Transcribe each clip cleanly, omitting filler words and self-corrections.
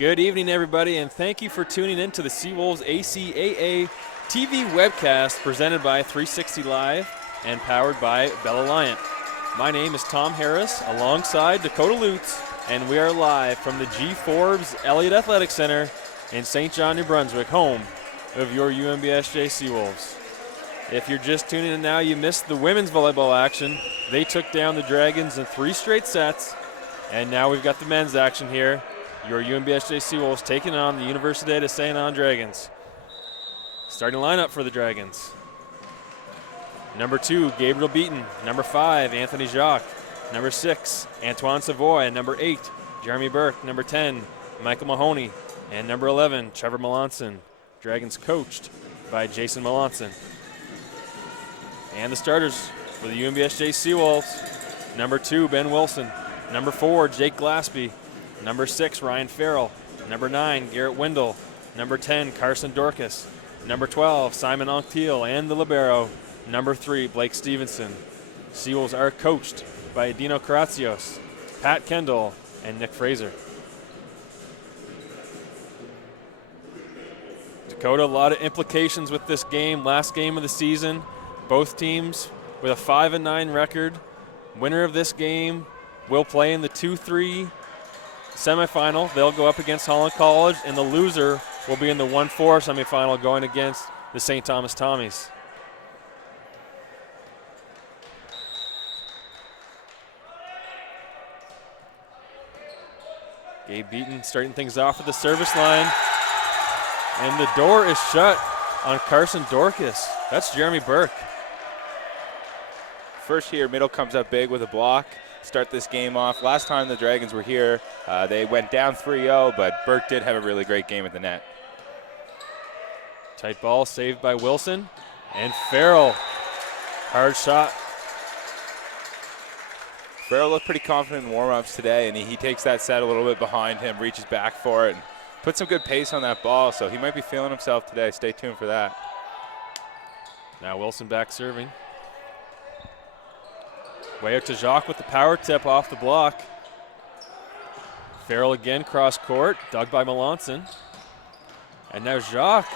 Good evening, everybody, and thank you for tuning in to the Seawolves ACAA TV webcast presented by 360 Live and powered by Bell Alliant. My name is Tom Harris alongside Dakota Lutz, and we are live from the G. Forbes Elliott Athletic Center in St. John, New Brunswick, home of your Unbsj Seawolves. If you're just tuning in now, you missed the women's volleyball action. They took down the Dragons in 3 straight sets, and now we've got the men's action here. Your Unbsj Seawolves taking on the Universidad de St. Ann Dragons. Starting lineup for the Dragons. Number 2, Gabriel Beaton. Number 5, Anthony Jacques. Number 6, Antoine Savoy. And number 8, Jeremy Burke. Number 10, Michael Mahoney. And number 11, Trevor Melanson. Dragons coached by Jason Melanson. And the starters for the Unbsj Seawolves. Number 2, Ben Wilson. Number 4, Jake Glaspie. Number 6, Ryan Farrell. Number 9, Garrett Wendell. Number 10, Carson Dorcas. Number 12, Simon Onctiel and the libero. Number 3, Blake Stevenson. Seawolves are coached by Dino Karatsios, Pat Kendall, and Nick Fraser. Dakota, a lot of implications with this game. Last game of the season. Both teams with a 5-9 record. Winner of this game will play in the 2-3 semifinal. They'll go up against Holland College, and the loser will be in the 1-4 semifinal going against the St. Thomas Tommies. Gabe Beaton starting things off at the service line, and the door is shut on Carson Dorcas. That's Jeremy Burke. First here, middle comes up big with a block. Start this game off. Last time the Dragons were here, they went down 3-0, but Burke did have a really great game at the net. Tight ball saved by Wilson, and Farrell. Hard shot. Farrell looked pretty confident in warm-ups today, and he takes that set a little bit behind him, reaches back for it, and puts some good pace on that ball, so he might be feeling himself today. Stay tuned for that. Now Wilson back serving. Way out to Jacques with the power tip off the block. Farrell again cross court, dug by Melanson. And now Jacques.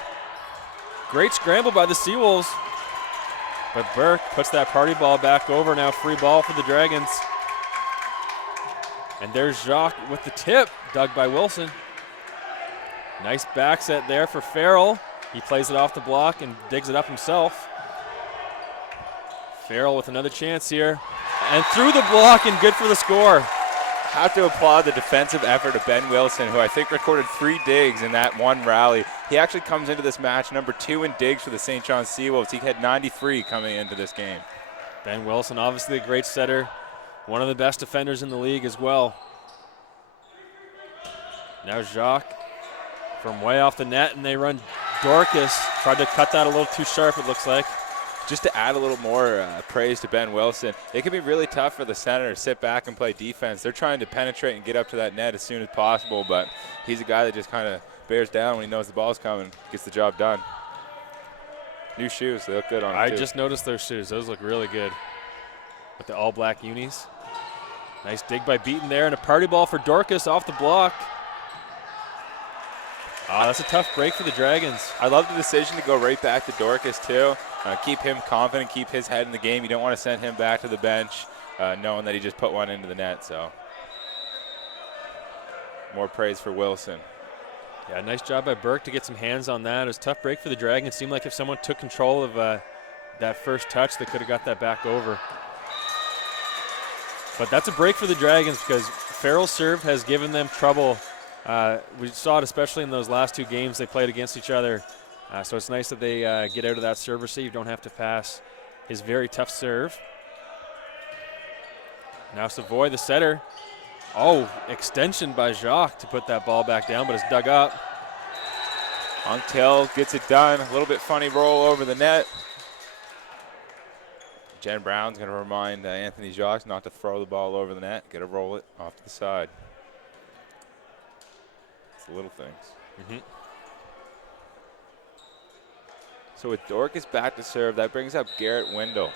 Great scramble by the Seawolves. But Burke puts that party ball back over. Now free ball for the Dragons. And there's Jacques with the tip, dug by Wilson. Nice back set there for Farrell. He plays it off the block and digs it up himself. Farrell with another chance here. And through the block and good for the score. Have to applaud the defensive effort of Ben Wilson, who I think recorded 3 digs in that one rally. He actually comes into this match number 2 in digs for the St. John Seawolves. He had 93 coming into this game. Ben Wilson, obviously a great setter. One of the best defenders in the league as well. Now Jacques from way off the net, and they run Dorcas. Tried to cut that a little too sharp, it looks like. Just to add a little more praise to Ben Wilson, it can be really tough for the center to sit back and play defense. They're trying to penetrate and get up to that net as soon as possible, but he's a guy that just kind of bears down when he knows the ball's coming, gets the job done. New shoes, they look good on him, I too. just noticed those shoes. Those look really good with the all-black unis. Nice dig by Beaton there, and a party ball for Dorcas off the block. Oh, that's a tough break for the Dragons. I love the decision to go right back to Dorcas, too. Keep him confident, keep his head in the game. You don't want to send him back to the bench knowing that he just put one into the net. So more praise for Wilson. Yeah, nice job by Burke to get some hands on that. It was a tough break for the Dragons. It seemed like if someone took control of that first touch, they could have got that back over. But that's a break for the Dragons because Farrell's serve has given them trouble. We saw it especially in those last 2 games they played against each other. So it's nice that they get out of that serve receive. Don't have to pass his very tough serve. Now Savoy, the setter. Oh, extension by Jacques to put that ball back down, but it's dug up. Onctiel gets it done. A little bit funny roll over the net. Jen Brown's going to remind Anthony Jacques not to throw the ball over the net. Got to roll it off to the side. It's the little things. Mm-hmm. So with Dorcas back to serve, that brings up Garrett Wendell.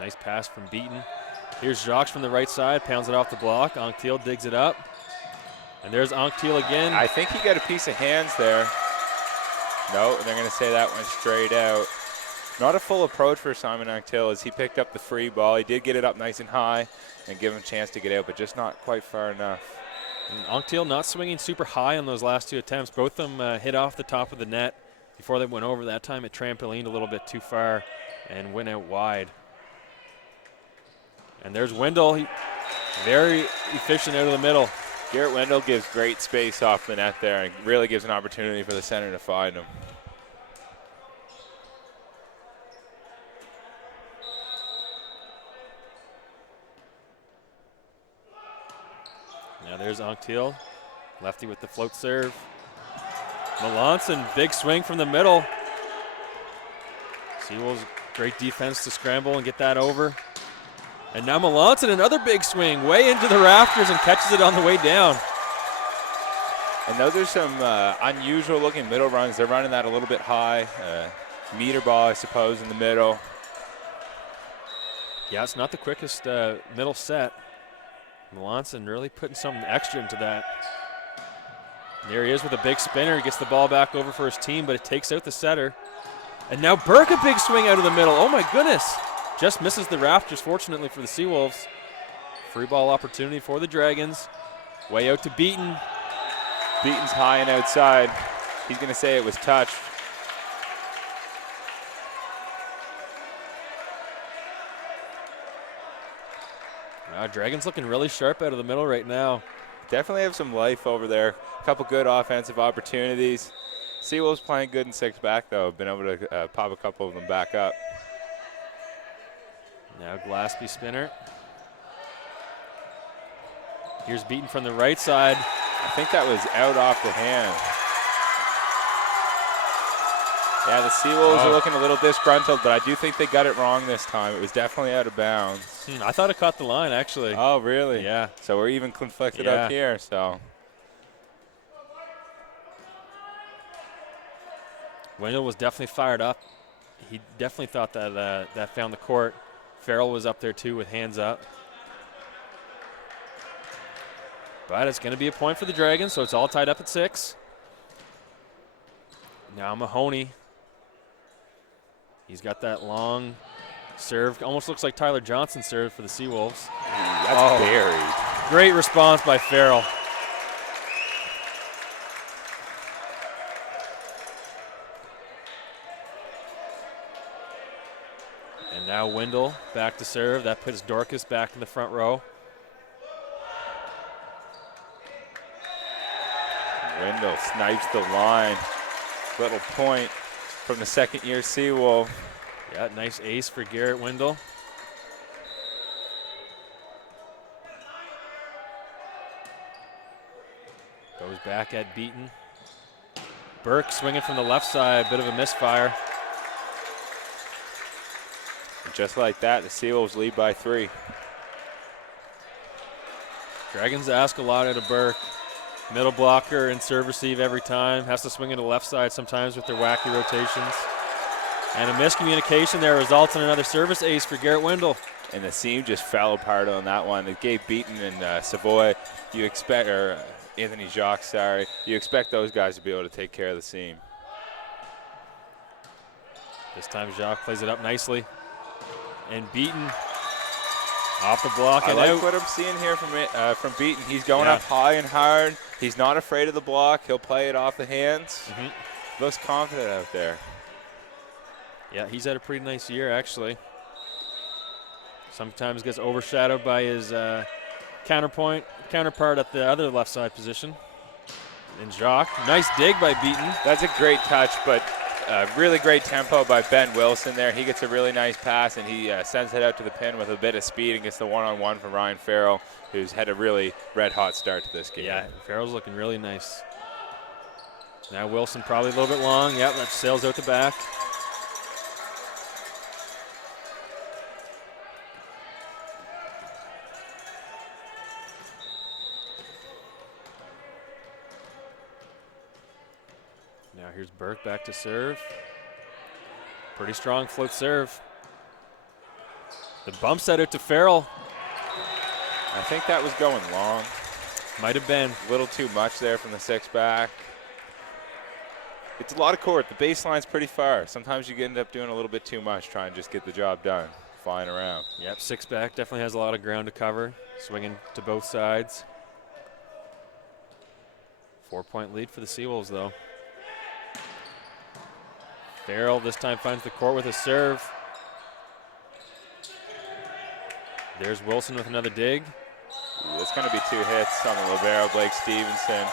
Nice pass from Beaton. Here's Jacques from the right side, pounds it off the block. Anctil digs it up. And there's Anctil again. I think he got a piece of hands there. No, they're going to say that went straight out. Not a full approach for Simon Anctil as he picked up the free ball. He did get it up nice and high and give him a chance to get out, but just not quite far enough. And Anctil not swinging super high on those last two attempts. Both of them hit off the top of the net before they went over. That time it trampolined a little bit too far and went out wide. And there's Wendell, very efficient out of the middle. Garrett Wendell gives great space off the net there and really gives an opportunity for the center to find him. Now there's Anctil, lefty with the float serve. Melanson, big swing from the middle. Seawolves, great defense to scramble and get that over. And now Melanson, another big swing, way into the rafters and catches it on the way down. And those are some unusual looking middle runs. They're running that a little bit high. Meter ball, I suppose, in the middle. Yeah, it's not the quickest middle set. Melanson really putting something extra into that. And there he is with a big spinner. He gets the ball back over for his team, but it takes out the setter. And now Burke, a big swing out of the middle. Oh my goodness. Just misses the rafters, fortunately for the Seawolves. Free ball opportunity for the Dragons. Way out to Beaton. Beaton's high and outside. He's going to say it was touched. Wow, Dragons looking really sharp out of the middle right now. Definitely have some life over there. A couple good offensive opportunities. Seawolves playing good in six back, though. Been able to pop a couple of them back up. Now Glaspie spinner. Here's Beaton from the right side. I think that was out off the hand. Yeah, the Seawolves are looking a little disgruntled, but I do think they got it wrong this time. It was definitely out of bounds. I thought it caught the line, actually. Oh, really? Yeah. So we're even conflicted up here. So Wendell was definitely fired up. He definitely thought that that found the court. Farrell was up there too with hands up. But it's going to be a point for the Dragons, so it's all tied up at 6. Now Mahoney. He's got that long serve. Almost looks like Tyler Johnson serve for the Seawolves. That's buried. Great response by Farrell. And now Wendell back to serve. That puts Dorcas back in the front row. Wendell snipes the line. Little point from the second-year Seawolf. Yeah, nice ace for Garrett Wendell. Goes back at Beaton. Burke swinging from the left side, bit of a misfire. And just like that, the Seawolves lead by 3. Dragons ask a lot out of Burke. Middle blocker and serve receive every time. Has to swing to the left side sometimes with their wacky rotations. And a miscommunication there results in another service ace for Garrett Wendell. And the seam just fell apart on that one. It gave Beaton and Savoy, you expect, or Anthony Jacques, sorry, you expect those guys to be able to take care of the seam. This time Jacques plays it up nicely. And Beaton off the block and I like out. what I'm seeing here from Beaton. He's going up high and hard. He's not afraid of the block. He'll play it off the hands. Looks confident out there. Yeah, he's had a pretty nice year, actually. Sometimes gets overshadowed by his counterpart at the other left side position. And Jacques, nice dig by Beaton. That's a great touch, but really great tempo by Ben Wilson there. He gets a really nice pass, and he sends it out to the pin with a bit of speed and gets the one-on-one from Ryan Farrell, who's had a really red-hot start to this game. Yeah, Farrell's looking really nice. Now Wilson probably a little bit long. Yep, that sails out the back. Now here's Burke back to serve. Pretty strong float serve. The bump set out to Farrell. I think that was going long. Might have been. A little too much there from the 6-back. It's a lot of court. The baseline's pretty far. Sometimes you end up doing a little bit too much, trying to just get the job done, flying around. Yep, 6-back definitely has a lot of ground to cover. Swinging to both sides. 4-point lead for the Seawolves, though. Farrell this time finds the court with a serve. There's Wilson with another dig. It's going to be 2 hits on the libero. Blake Stevenson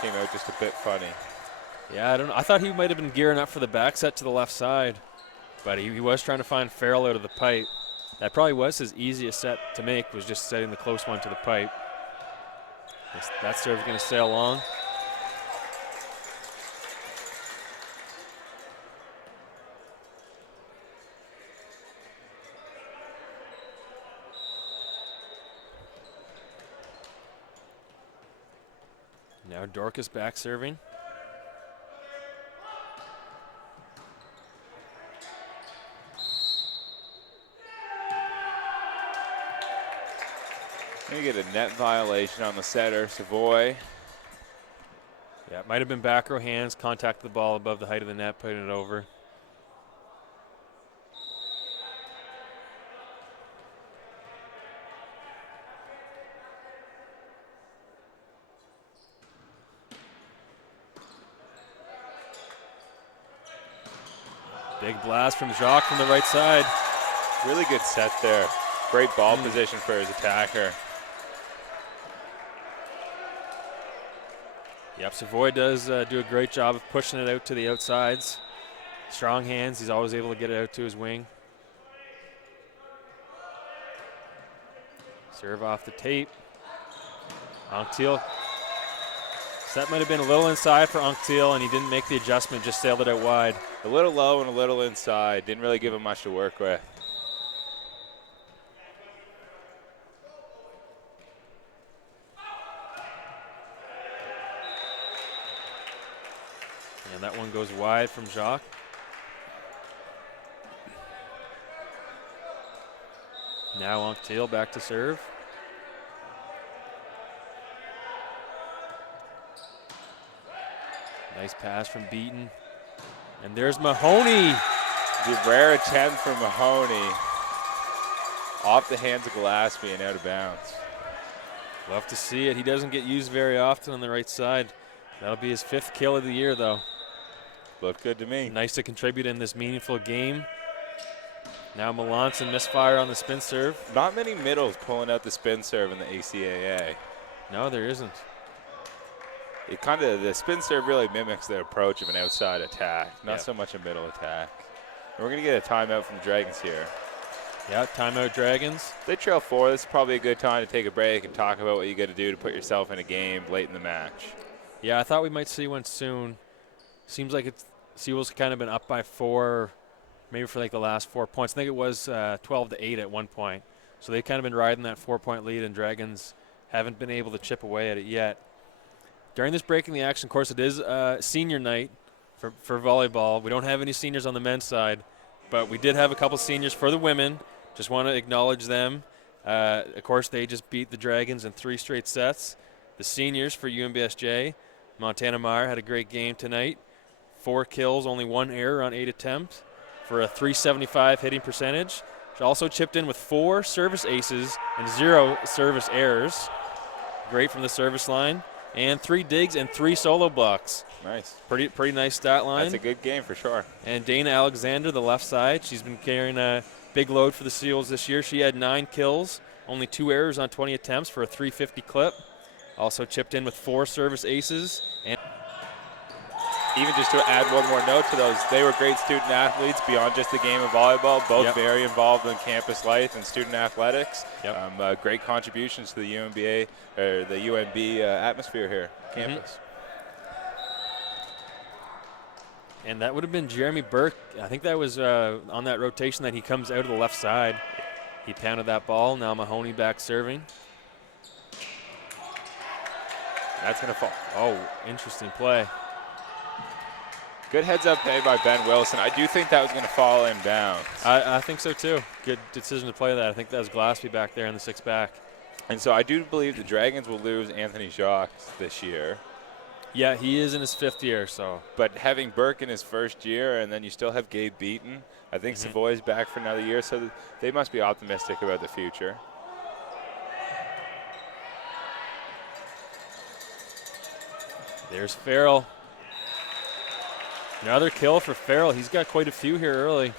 came out just a bit funny. Yeah, I don't know. I thought he might have been gearing up for the back set to the left side, but he was trying to find Farrell out of the pipe. That probably was his easiest set to make, was just setting the close one to the pipe. That serve is going to sail long. Now Dorcas back serving. Going to get a net violation on the setter, Savoy. Yeah, it might have been back row hands, contacted the ball above the height of the net, putting it over. Big blast from Jacques from the right side. Really good set there. Great ball position for his attacker. Yep, Savoy does do a great job of pushing it out to the outsides. Strong hands, he's always able to get it out to his wing. Serve off the tape. Anctil. That might have been a little inside for Anctil, and he didn't make the adjustment, just sailed it out wide. A little low and a little inside. Didn't really give him much to work with. And that one goes wide from Jacques. Now Anctil back to serve. Nice pass from Beaton. And there's Mahoney. The rare attempt from Mahoney. Off the hands of Gillespie and out of bounds. Love to see it. He doesn't get used very often on the right side. That'll be his 5th kill of the year, though. Looked good to me. Nice to contribute in this meaningful game. Now Melanson misfire on the spin serve. Not many middles pulling out the spin serve in the ACAA. No, there isn't. It the spin serve really mimics the approach of an outside attack, not so much a middle attack. And we're going to get a timeout from the Dragons here. Yeah, timeout Dragons. They trail 4. This is probably a good time to take a break and talk about what you got to do to put yourself in a game late in the match. Yeah, I thought we might see one soon. Seems like Seawolves kind of been up by 4, maybe for like the last 4 points. I think it was 12-8 at one point. So they've kind of been riding that 4-point lead, and Dragons haven't been able to chip away at it yet. During this break in the action, of course, it is senior night for volleyball. We don't have any seniors on the men's side, but we did have a couple seniors for the women. Just want to acknowledge them. Of course, they just beat the Dragons in 3 straight sets. The seniors for Unbsj, Montana Meyer had a great game tonight. 4 kills, only 1 error on 8 attempts for a .375 hitting percentage. She also chipped in with 4 service aces and 0 service errors. Great from the service line. And 3 digs and 3 solo blocks. Nice. Pretty nice stat line. That's a good game for sure. And Dana Alexander, the left side, she's been carrying a big load for the Seals this year. She had 9 kills, only 2 errors on 20 attempts for a .350 clip. Also chipped in with 4 service aces. And even just to add one more note to those, they were great student athletes beyond just the game of volleyball, both very involved in campus life and student athletics. Great contributions to the UNB atmosphere here, campus. And that would have been Jeremy Burke. I think that was on that rotation that he comes out of the left side. He pounded that ball. Now Mahoney back serving. That's going to fall. Oh, interesting play. Good heads-up play by Ben Wilson. I do think that was going to fall in bounds. I think so too. Good decision to play that. I think that was Glaspie back there in the 6-back. And so I do believe the Dragons will lose Anthony Jacques this year. Yeah, he is in his 5th year, so. But having Burke in his 1st year, and then you still have Gabe Beaton, I think Savoy's back for another year, so they must be optimistic about the future. There's Farrell. Another kill for Farrell. He's got quite a few here early.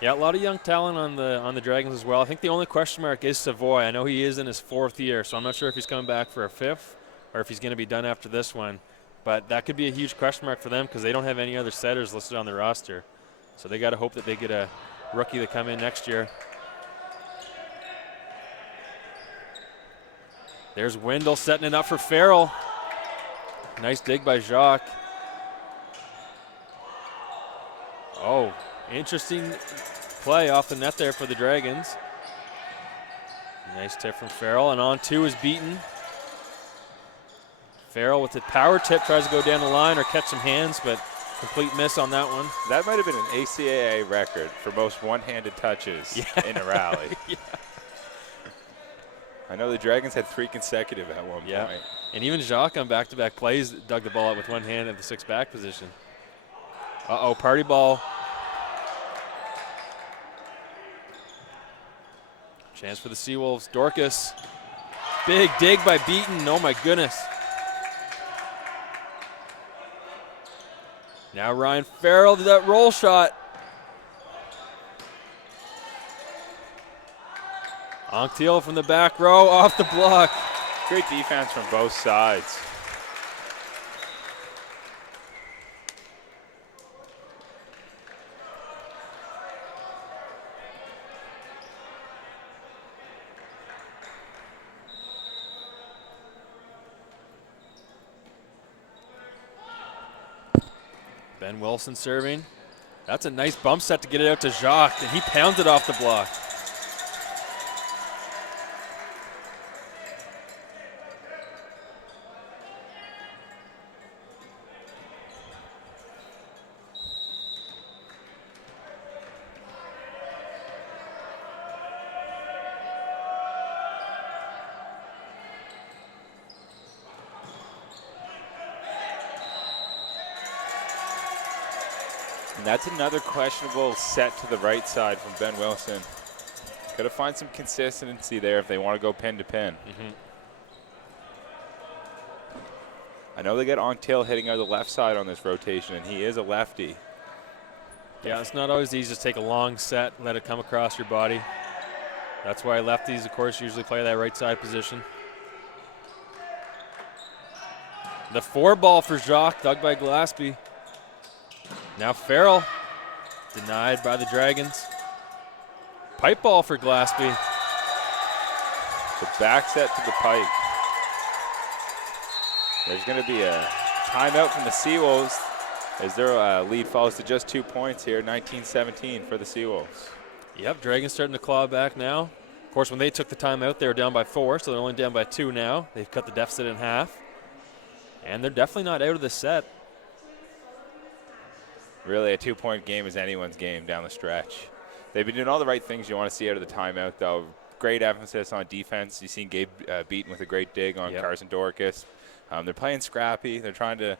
Yeah, a lot of young talent on the Dragons as well. I think the only question mark is Savoy. I know he is in his 4th year, so I'm not sure if he's coming back for a 5th or if he's going to be done after this one. But that could be a huge question mark for them because they don't have any other setters listed on the roster. So they got to hope that they get a rookie to come in next year. There's Wendell setting it up for Farrell. Nice dig by Jacques. Oh, interesting play off the net there for the Dragons. Nice tip from Farrell, and on 2 is Beaton. Farrell with the power tip tries to go down the line or catch some hands, but complete miss on that one. That might have been an ACAA record for most one-handed touches in a rally. Yeah. I know the Dragons had 3 consecutive at one point. And even Jacques on back-to-back plays dug the ball out with one hand at the 6-back position. Uh-oh, party ball. Chance for the Seawolves. Dorcas. Big dig by Beaton. Oh, my goodness. Now Ryan Farrell did that roll shot. Onctiel from the back row off the block. Great defense from both sides. Ben Wilson serving. That's a nice bump set to get it out to Jacques, and he pounds it off the block. And that's another questionable set to the right side from Ben Wilson. Got to find some consistency there if they want to go pin to pin. I know they got Onctiel hitting out of the left side on this rotation, and he is a lefty. Yeah, it's not always easy to take a long set, let it come across your body. That's why lefties, of course, usually play that right side position. The 4-ball for Jacques, dug by Glaspie. Now Farrell, denied by the Dragons. Pipe ball for Glaspie. The back set to the pipe. There's going to be a timeout from the Seawolves as their lead falls to just 2 points here, 19-17 for the Seawolves. Yep, Dragons starting to claw back now. Of course, when they took the timeout, they were down by 4, so they're only down by 2 now. They've cut the deficit in half. And they're definitely not out of the set. Really, a 2-point game is anyone's game down the stretch. They've been doing all the right things you want to see out of the timeout, though. Great emphasis on defense. You've seen Gabe Beaton with a great dig on Carson Dorcas. They're playing scrappy. They're trying to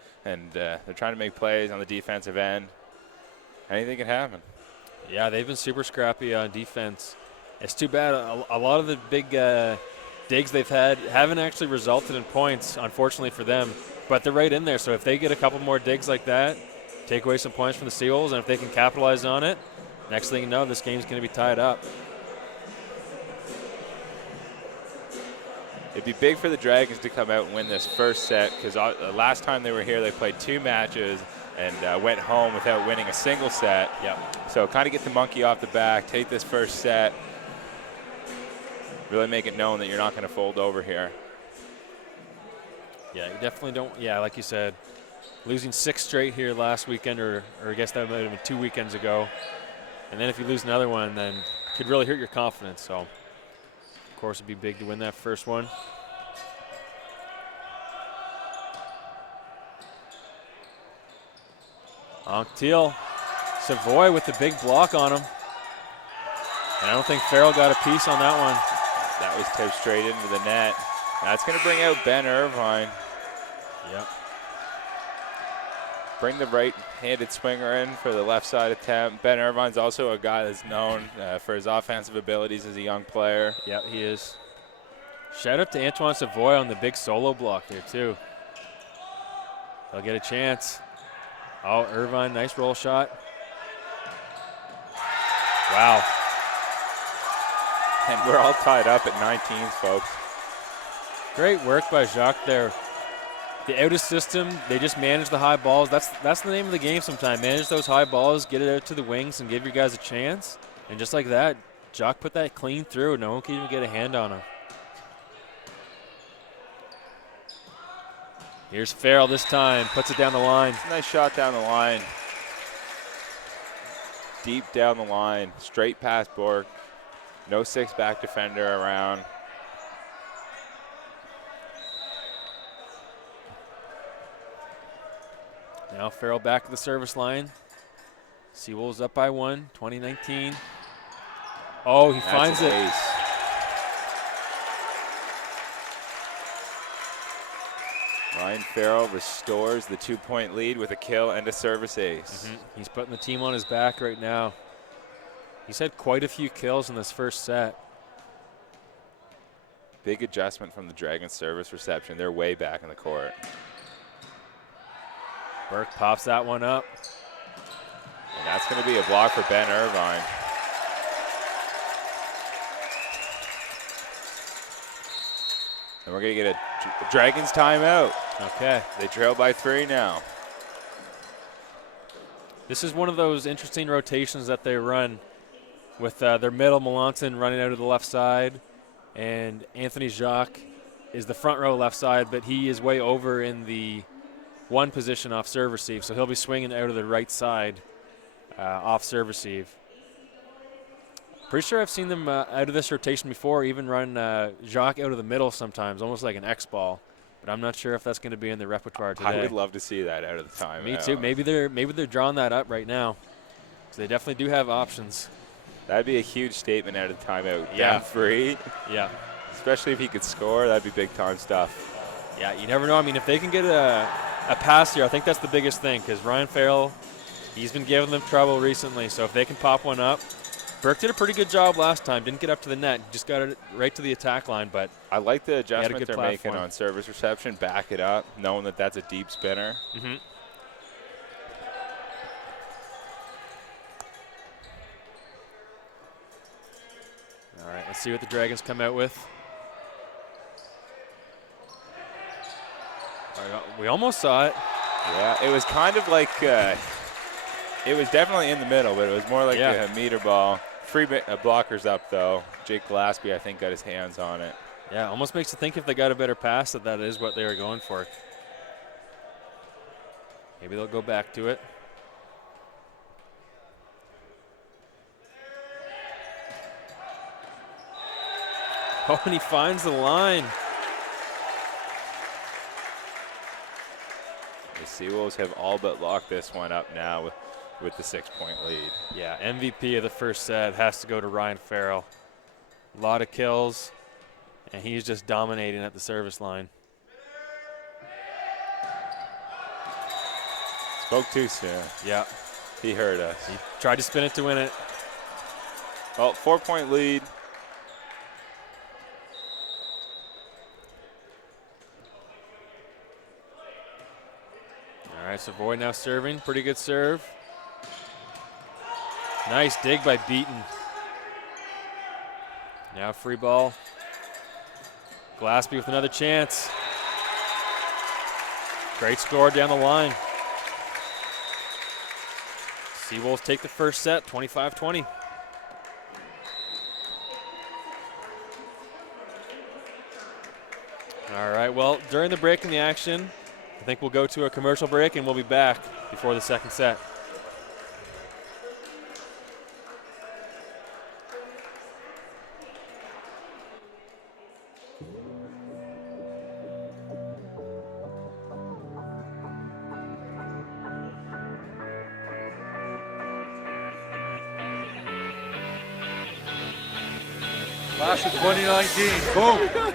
make plays on the defensive end. Anything can happen. Yeah, they've been super scrappy on defense. It's too bad. A lot of the big digs they've had haven't actually resulted in points, unfortunately for them. But they're right in there. So if they get a couple more digs like that, take away some points from the Seawolves, and if they can capitalize on it, next thing you know, this game's going to be tied up. It'd be big for the Dragons to come out and win this first set because last time they were here, they played 2 matches and went home without winning a single set. So kind of get the monkey off the back, take this first set, really make it known that you're not going to fold over here. Yeah, you definitely don't. Yeah, like you said, losing 6 straight here last weekend, or I guess that might have been 2 weekends ago. And then if you lose another one, then it could really hurt your confidence. So, of course, it'd be big to win that first one. Teal. Savoy with the big block on him. And I don't think Farrell got a piece on that one. That was tipped straight into the net. That's going to bring out Ben Irvine. Yep. Bring the right-handed swinger in for the left side attempt. Ben Irvine's also a guy that's known for his offensive abilities as a young player. Yep, he is. Shout out to Antoine Savoy on the big solo block there, too. He'll get a chance. Oh, Irvine, nice roll shot. Wow. And we're all tied up at 19s, folks. Great work by Jacques there. The out of system, they just manage the high balls. That's the name of the game sometimes. Manage those high balls, get it out to the wings, and give your guys a chance. And just like that, Jacques put that clean through. No one can even get a hand on him. Here's Farrell this time, puts it down the line. Nice shot down the line. Deep down the line, straight past Bork. No six-back defender around. Now Farrell back to the service line. Seawolves up by 1, 2019. Oh, he finds it. Ace. Ryan Farrell restores the 2-point lead with a kill and a service ace. He's putting the team on his back right now. He's had quite a few kills in this first set. Big adjustment from the Dragons service reception. They're way back in the court. Burke pops that one up. And that's going to be a block for Ben Irvine. And we're going to get a Dragons timeout. Okay. They trail by 3 now. This is one of those interesting rotations that they run with their middle, Melanson running out of the left side, and Anthony Jacques is the front row left side, but he is way over in the 1 position off serve receive, so he'll be swinging out of the right side off serve receive. Pretty sure I've seen them out of this rotation before, even run Jacques out of the middle sometimes, almost like an X ball. But I'm not sure if that's going to be in the repertoire today. I would love to see that out of the time. Me too. Maybe they're drawing that up right now. So they definitely do have options. That'd be a huge statement out of the timeout. Yeah. Down 3. Yeah. Especially if he could score, that'd be big time stuff. Yeah, you never know. I mean, if they can get a pass here, I think that's the biggest thing, because Ryan Farrell, he's been giving them trouble recently. So if they can pop one up. Burke did a pretty good job last time. Didn't get up to the net. Just got it right to the attack line. But I like the adjustment they're platform. making on service reception. Back it up, knowing that that's a deep spinner. All right, let's see what the Dragons come out with. We almost saw it. Yeah, it was kind of like it was definitely in the middle, but it was more like a meter ball. Free blockers up, though. Jake Gillespie, I think, got his hands on it. Yeah, almost makes you think if they got a better pass that is what they were going for. Maybe they'll go back to it. Oh, and he finds the line. The Seawolves have all but locked this one up now with the 6-point lead. Yeah, MVP of the first set has to go to Ryan Farrell. A lot of kills, and he's just dominating at the service line. Spoke too soon. Yeah. He heard us. He tried to spin it to win it. Well, 4-point lead. All right, Savoy now serving. Pretty good serve. Nice dig by Beaton. Now free ball. Gillespie with another chance. Great score down the line. Seawolves take the first set, 25-20. All right, well, during the break in the action, I think we'll go to a commercial break and we'll be back before the second set. Class of 2019. Boom.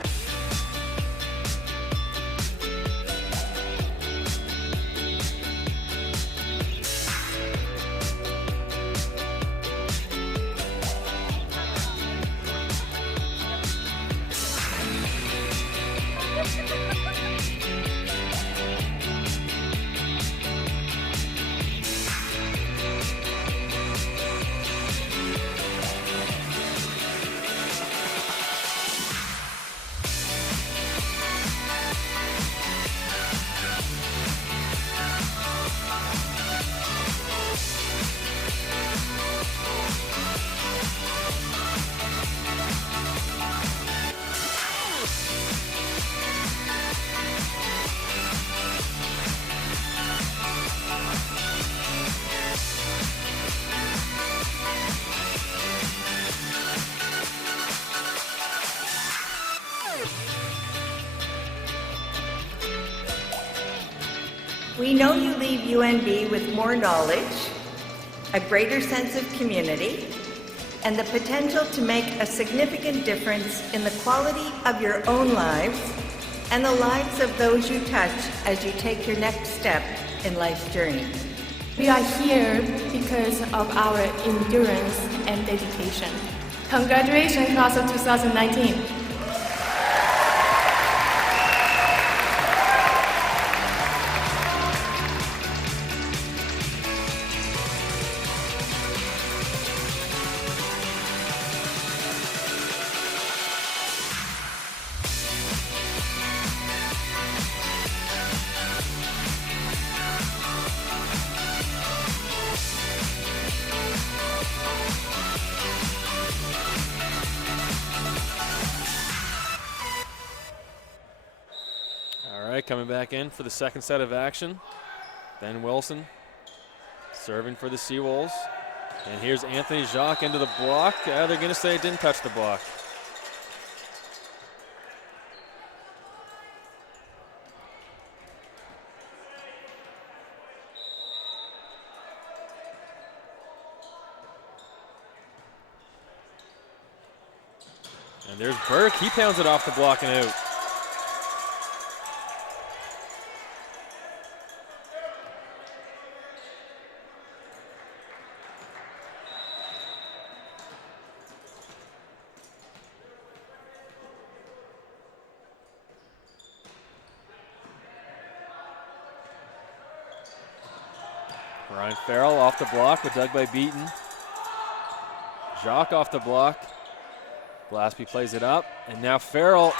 We know you leave UNB with more knowledge, a greater sense of community, and the potential to make a significant difference in the quality of your own lives and the lives of those you touch as you take your next step in life's journey. We are here because of our endurance and dedication. Congratulations, class of 2019. Coming back in for the second set of action. Ben Wilson serving for the Seawolves. And here's Anthony Jacques into the block. They're going to say it didn't touch the block. And there's Burke. He pounds it off the block and out. Ryan Farrell off the block, but dug by Beaton. Jacques off the block. Glaspie plays it up, and now Farrell.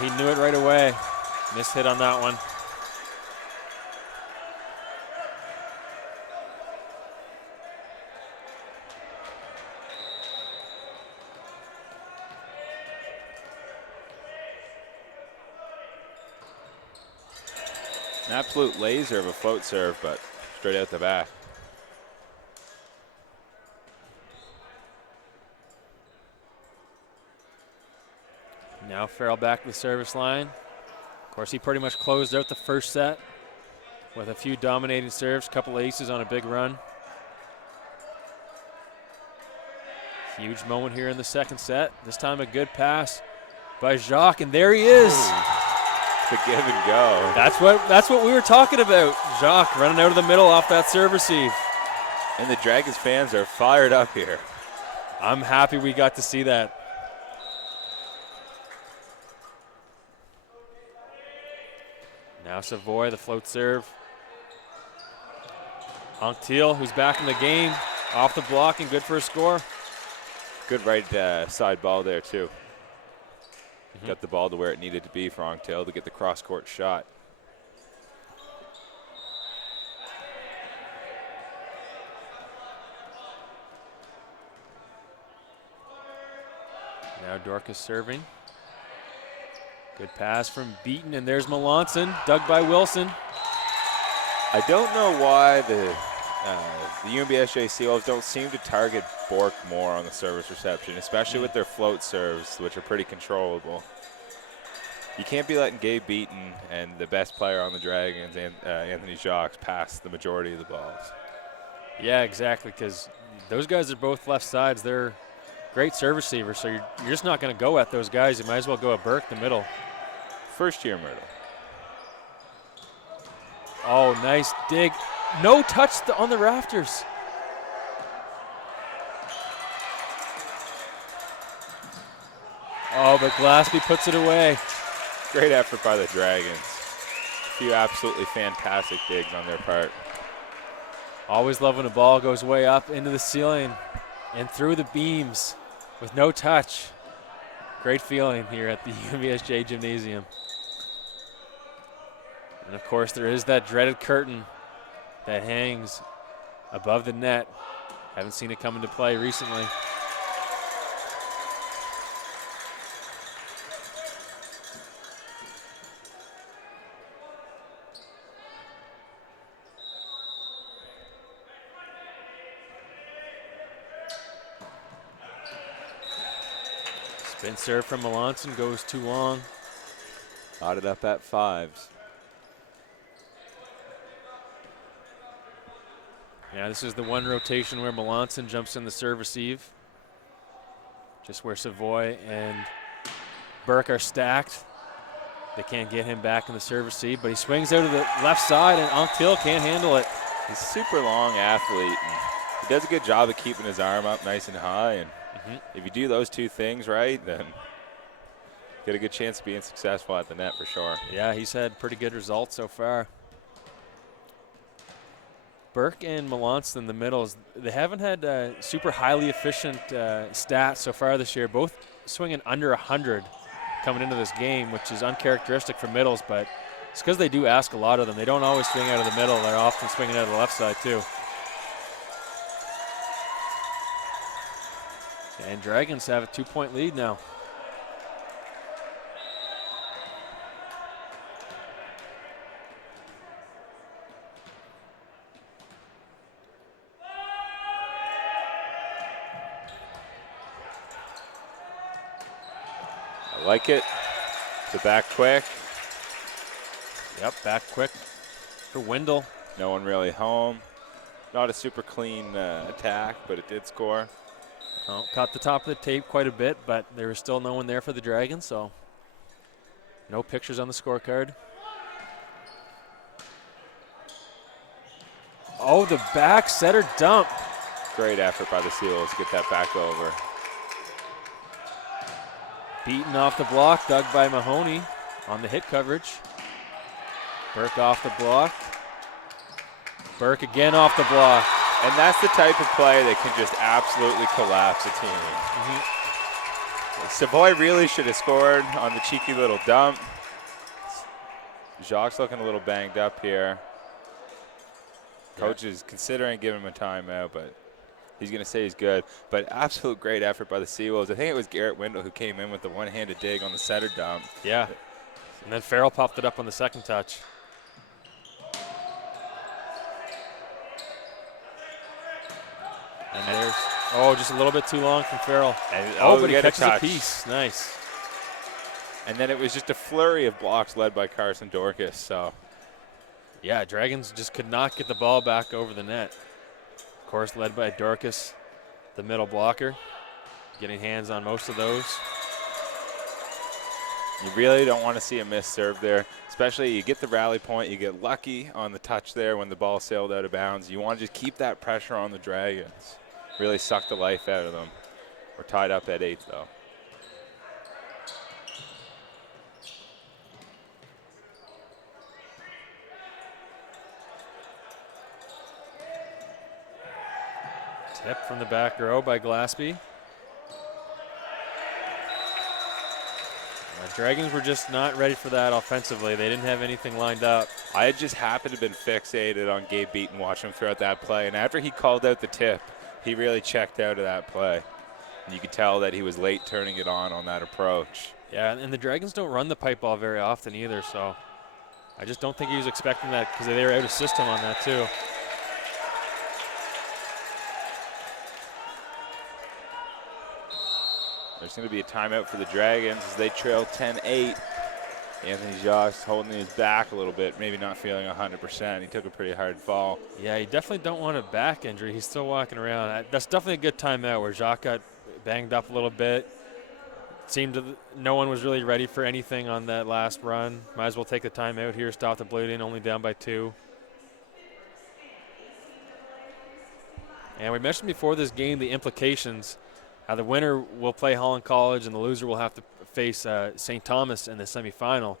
He knew it right away. Missed hit on that one. An absolute laser of a float serve, but straight out the back. Now Farrell back to the service line. Of course, he pretty much closed out the first set with a few dominating serves, couple aces on a big run. Huge moment here in the second set. This time a good pass by Jacques, and there he is. Ooh. The give and go. That's what we were talking about. Jacques running out of the middle off that serve receive. And the Dragons fans are fired up here. I'm happy we got to see that. Now Savoy, the float serve. Anctil, who's back in the game, off the block and good for a score. Good right side ball there too. Got the ball to where it needed to be for Anctil to get the cross-court shot. Now Dorcas serving. Good pass from Beaton, and there's Melanson, dug by Wilson. I don't know why the Unbsj Seawolves don't seem to target Bork more on the service reception, especially with their float serves, which are pretty controllable. You can't be letting Gabe Beaton and the best player on the Dragons, Anthony Jacques, pass the majority of the balls. Yeah, exactly, because those guys are both left sides. They're great serve receiver, so you're just not going to go at those guys. You might as well go at Burke, the middle. First-year Myrtle. Oh, nice dig. No touch on the rafters. Oh, but Glaspie puts it away. Great effort by the Dragons. A few absolutely fantastic digs on their part. Always love when a ball goes way up into the ceiling and through the beams with no touch. Great feeling here at the Unbsj Gymnasium. And of course, there is that dreaded curtain that hangs above the net. Haven't seen it come into play recently. Spin serve from Melanson goes too long. Knotted up at 5s. Yeah, this is the one rotation where Melanson jumps in the serve receive. Just where Savoy and Burke are stacked. They can't get him back in the serve receive, but he swings out to the left side, and Anctil can't handle it. He's a super long athlete. And he does a good job of keeping his arm up nice and high. And if you do those two things right, then you get a good chance of being successful at the net for sure. Yeah, he's had pretty good results so far. Burke and Melanson in the middles, they haven't had super highly efficient stats so far this year. Both swinging under 100 coming into this game, which is uncharacteristic for middles, but it's because they do ask a lot of them. They don't always swing out of the middle. They're often swinging out of the left side too. And Dragons have a 2-point lead now. I like it. The back quick. Yep, back quick for Wendell. No one really home. Not a super clean attack, but it did score. Oh, caught the top of the tape quite a bit, but there was still no one there for the Dragons, so no pictures on the scorecard. Oh, the back setter dump. Great effort by the Seals to get that back over. Beaten off the block, dug by Mahoney on the hit coverage. Burke off the block. Burke again off the block. And that's the type of play that can just absolutely collapse a team. Savoy really should have scored on the cheeky little dump. Jacques looking a little banged up here. Coach is considering giving him a timeout, but he's going to say he's good. But absolute great effort by the Seawolves. I think it was Garrett Wendell who came in with the one-handed dig on the setter dump. Yeah. And then Farrell popped it up on the second touch. And there's, just a little bit too long from Farrell. And, but he catches a piece. Nice. And then it was just a flurry of blocks led by Carson Dorcas. So, yeah, Dragons just could not get the ball back over the net. Of course, led by Dorcas, the middle blocker, getting hands on most of those. You really don't want to see a missed serve there, especially you get the rally point, you get lucky on the touch there when the ball sailed out of bounds. You want to just keep that pressure on the Dragons. Really suck the life out of them. We're tied up at 8, though. Tip from the back row by Glaspie. Dragons were just not ready for that offensively. They didn't have anything lined up. I had just happened to have been fixated on Gabe Beaton watching him throughout that play. And after he called out the tip, he really checked out of that play. And you could tell that he was late turning it on that approach. Yeah, and the Dragons don't run the pipe ball very often either, so I just don't think he was expecting that because they were out of system on that too. There's going to be a timeout for the Dragons as they trail 10-8. Anthony Jacques holding his back a little bit, maybe not feeling 100%. He took a pretty hard fall. Yeah, you definitely don't want a back injury. He's still walking around. That's definitely a good timeout where Jacques got banged up a little bit. Seemed no one was really ready for anything on that last run. Might as well take the time out here, stop the bleeding, only down by 2. And we mentioned before this game the implications. The winner will play Holland College, and the loser will have to face St. Thomas in the semifinal.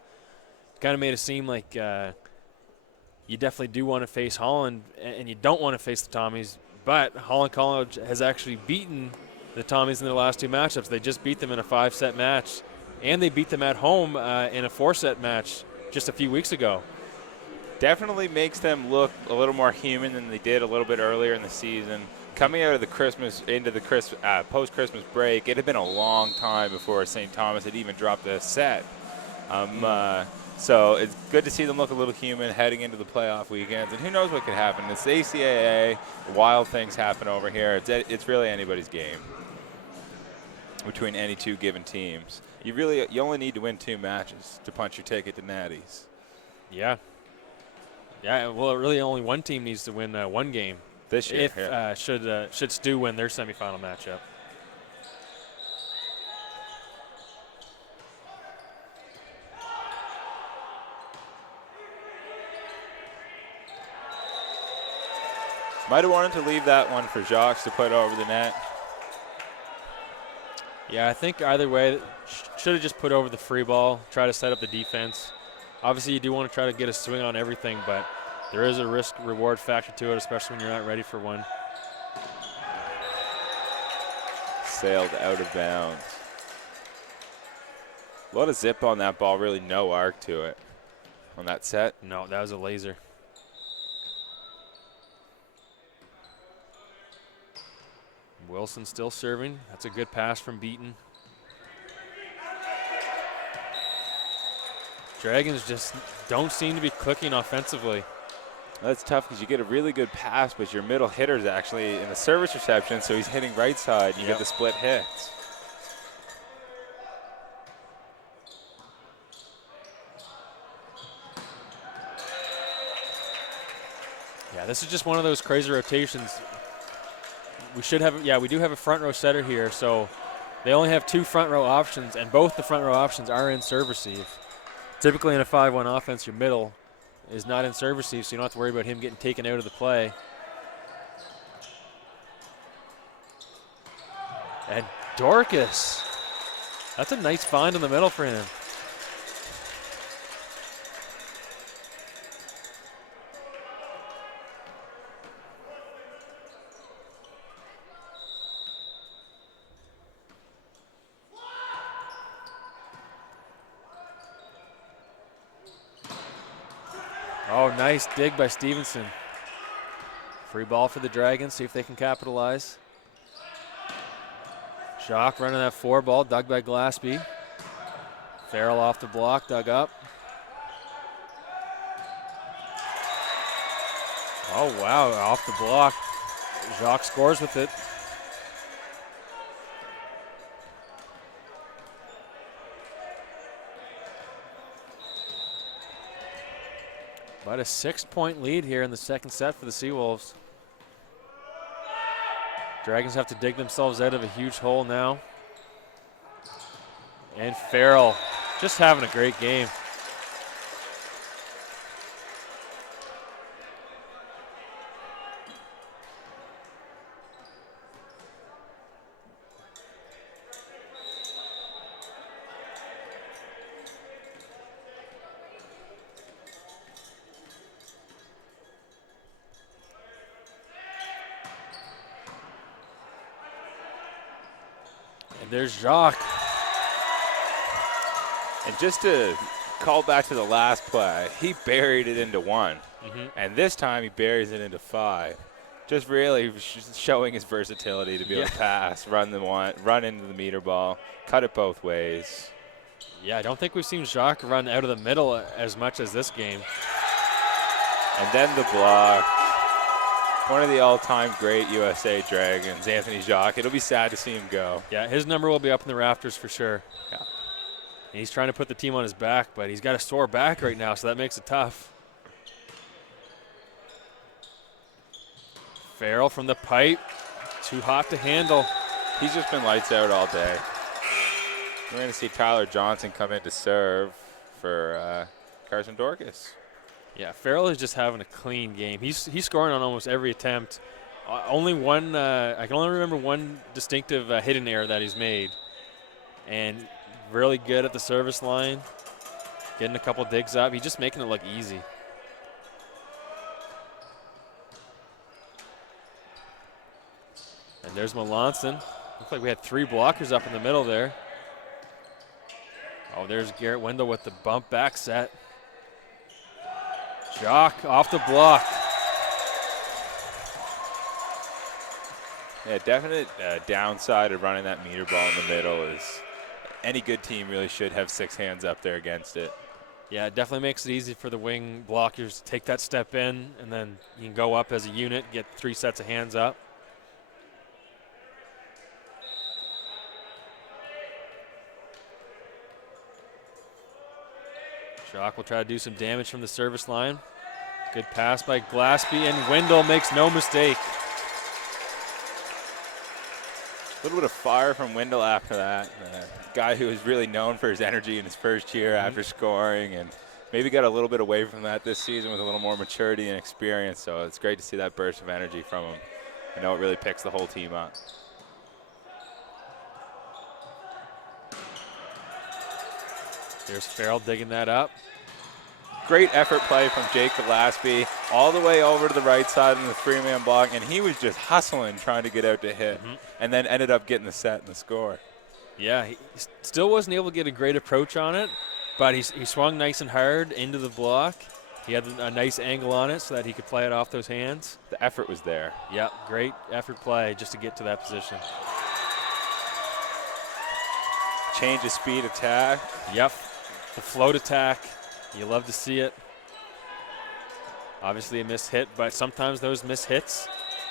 Kind of made it seem like you definitely do want to face Holland, and you don't want to face the Tommies. But Holland College has actually beaten the Tommies in their last 2 matchups. They just beat them in a 5-set match, and they beat them at home in a 4-set match just a few weeks ago. Definitely makes them look a little more human than they did a little bit earlier in the season. Coming out of the post-Christmas break, it had been a long time before St. Thomas had even dropped a set. So it's good to see them look a little human heading into the playoff weekends. And who knows what could happen. It's the ACAA. Wild things happen over here. It's really anybody's game between any 2 given teams. You only need to win 2 matches to punch your ticket to Natties. Yeah. Yeah, well, really only one team needs to win 1 game this year. Should Stu win their semifinal matchup. Might have wanted to leave that one for Jacques to put over the net. Yeah, I think either way, should have just put over the free ball, try to set up the defense. Obviously, you do want to try to get a swing on everything, but there is a risk-reward factor to it, especially when you're not ready for one. Sailed out of bounds. A lot of zip on that ball, really no arc to it on that set. No, that was a laser. Wilson still serving. That's a good pass from Beaton. Dragons just don't seem to be clicking offensively. That's tough because you get a really good pass, but your middle hitter's actually in the service reception, so he's hitting right side. You get the split hits. Yeah, this is just one of those crazy rotations. We do have a front row setter here, so they only have 2 front row options, and both the front row options are in serve receive. Typically in a 5-1 offense, your middle is not in serve receive, so you don't have to worry about him getting taken out of the play. And Dorcas, that's a nice find in the middle for him. Oh, nice dig by Stevenson. Free ball for the Dragons, see if they can capitalize. Jacques running that 4 ball, dug by Glassby. Farrell off the block, dug up. Oh, wow, off the block. Jacques scores with it. About a 6-point lead here in the second set for the Seawolves. Dragons have to dig themselves out of a huge hole now. And Farrell just having a great game. There's Jacques. And just to call back to the last play, he buried it into 1. And this time he buries it into 5. Just really showing his versatility to be able to pass, run into the meter ball, cut it both ways. Yeah, I don't think we've seen Jacques run out of the middle as much as this game. And then the block. One of the all-time great USA Dragons, Anthony Jacques. It'll be sad to see him go. Yeah, his number will be up in the rafters for sure. Yeah. And he's trying to put the team on his back, but he's got a sore back right now, so that makes it tough. Farrell from the pipe. Too hot to handle. He's just been lights out all day. We're going to see Tyler Johnson come in to serve for Carson Dorcas. Yeah, Farrell is just having a clean game. He's scoring on almost every attempt. Only one, I can only remember one distinctive hidden error that he's made. And really good at the service line, getting a couple digs up. He's just making it look easy. And there's Melanson. Looks like we had 3 blockers up in the middle there. Oh, there's Garrett Wendell with the bump back set. Jock off the block. Yeah, definite downside of running that meter ball in the middle is any good team really should have 6 hands up there against it. Yeah, it definitely makes it easy for the wing blockers to take that step in, and then you can go up as a unit, get 3 sets of hands up. Jock will try to do some damage from the service line. Good pass by Glaspie, and Wendell makes no mistake. A little bit of fire from Wendell after that. Guy who is really known for his energy in his first year after scoring, and maybe got a little bit away from that this season with a little more maturity and experience. So it's great to see that burst of energy from him. I know it really picks the whole team up. There's Farrell digging that up. Great effort play from Jake Glaspie all the way over to the right side in the 3-man block, and he was just hustling trying to get out to hit, and then ended up getting the set and the score. Yeah, he still wasn't able to get a great approach on it, but he swung nice and hard into the block. He had a nice angle on it so that he could play it off those hands. The effort was there. Yeah, great effort play just to get to that position. Change of speed attack. Yep, the float attack. You love to see it. Obviously a missed hit, but sometimes those missed hits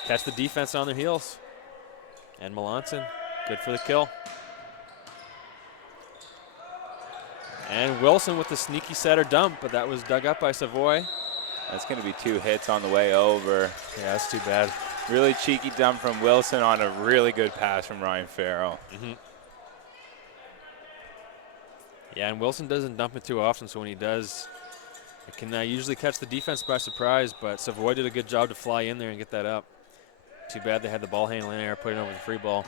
catch the defense on their heels. And Melanson, good for the kill. And Wilson with the sneaky setter dump, but that was dug up by Savoy. That's going to be 2 hits on the way over. Yeah, that's too bad. Really cheeky dump from Wilson on a really good pass from Ryan Farrell. Yeah, and Wilson doesn't dump it too often, so when he does, it can usually catch the defense by surprise, but Savoy did a good job to fly in there and get that up. Too bad they had the ball handling there, putting over the free ball.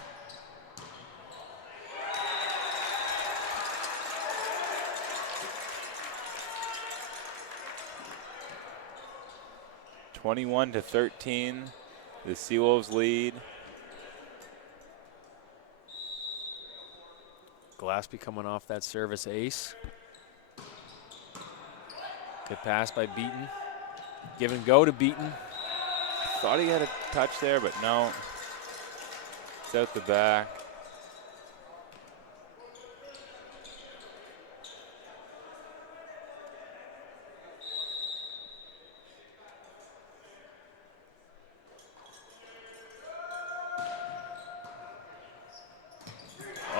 (21-13), the Seawolves lead. Glaspie coming off that service ace. Good pass by Beaton. Give and go to Beaton. Thought he had a touch there, but no. It's out the back.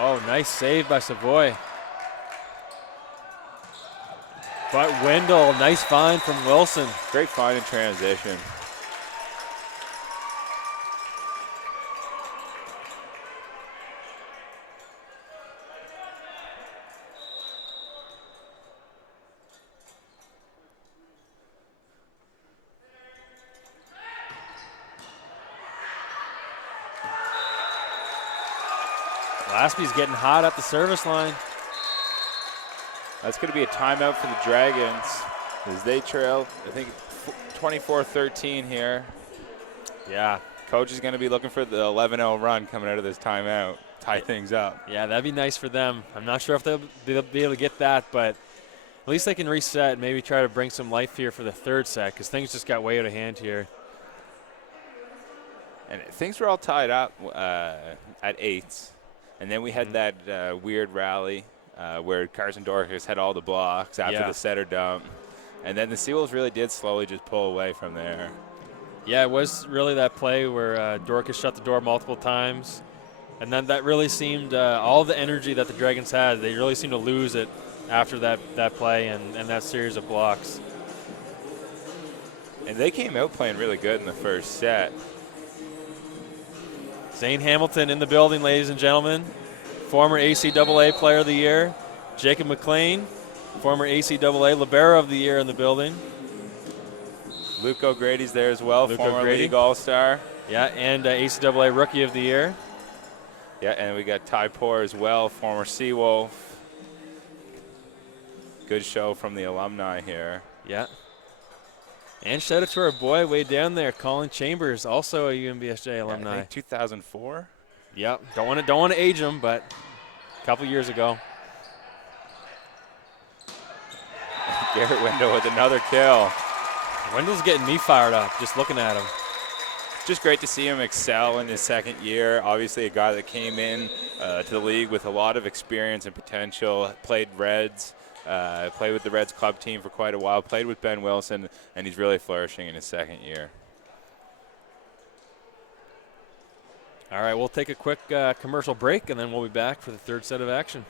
Oh, nice save by Savoy. But Wendell, nice find from Wilson. Great find in transition. Glaspie's getting hot at the service line. That's going to be a timeout for the Dragons as they trail, I think, 24-13 here. Yeah. Coach is going to be looking for the 11-0 run coming out of this timeout, tie things up. Yeah, that'd be nice for them. I'm not sure if they'll be able to get that, but at least they can reset and maybe try to bring some life here for the third set because things just got way out of hand here. And things were all tied up at 8s. And then we had that weird rally where Carson Dorcas had all the blocks after the setter dump. And then the Seawolves really did slowly just pull away from there. Yeah, it was really that play where Dorcas shut the door multiple times. And then that really seemed, all the energy that the Dragons had, they really seemed to lose it after that play and that series of blocks. And they came out playing really good in the first set. Zane Hamilton in the building, ladies and gentlemen. Former ACAA Player of the Year. Jacob McLean, former ACAA Libero of the Year in the building. Luke O'Grady's there as well, Luke former O'Grady. league all-star. Yeah, and ACAA Rookie of the Year. Yeah, and we got Ty Poor as well, former Seawolf. Good show from the alumni here. Yeah. And shout out to our boy way down there, Colin Chambers, also a UNBSJ alumni. I think 2004. Yep. Don't want to age him, but a couple years ago. Garrett Wendell with another kill. Wendell's getting me fired up just looking at him. Just great to see him excel in his second year. Obviously a guy that came in to the league with a lot of experience and potential, played Reds, played with the Reds club team for quite a while, played with Ben Wilson, and he's really flourishing in his second year. All right, we'll take a quick commercial break, and then we'll be back for the third set of action.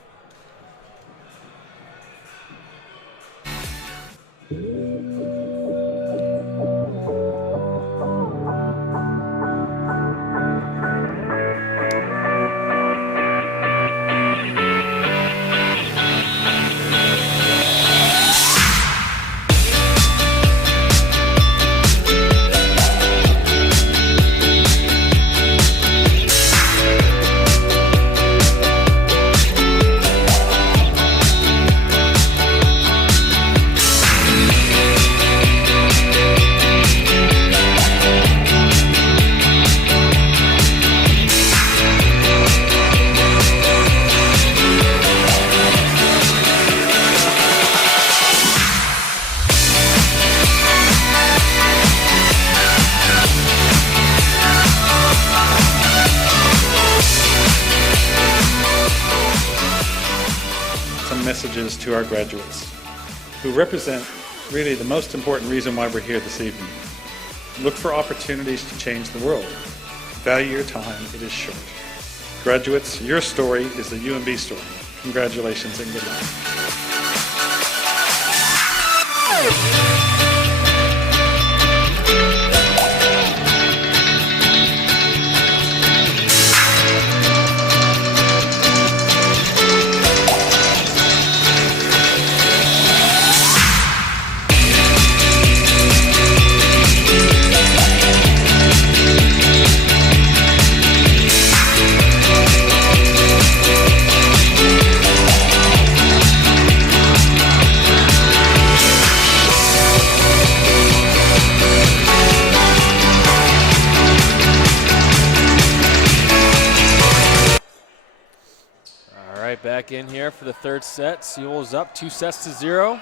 Messages to our graduates, who represent really the most important reason why we're here this evening. Look for opportunities to change the world. Value your time, it is short. Graduates, your story is the UNB story. Congratulations and good luck. Back in here for the third set. Sewell's up 2-0.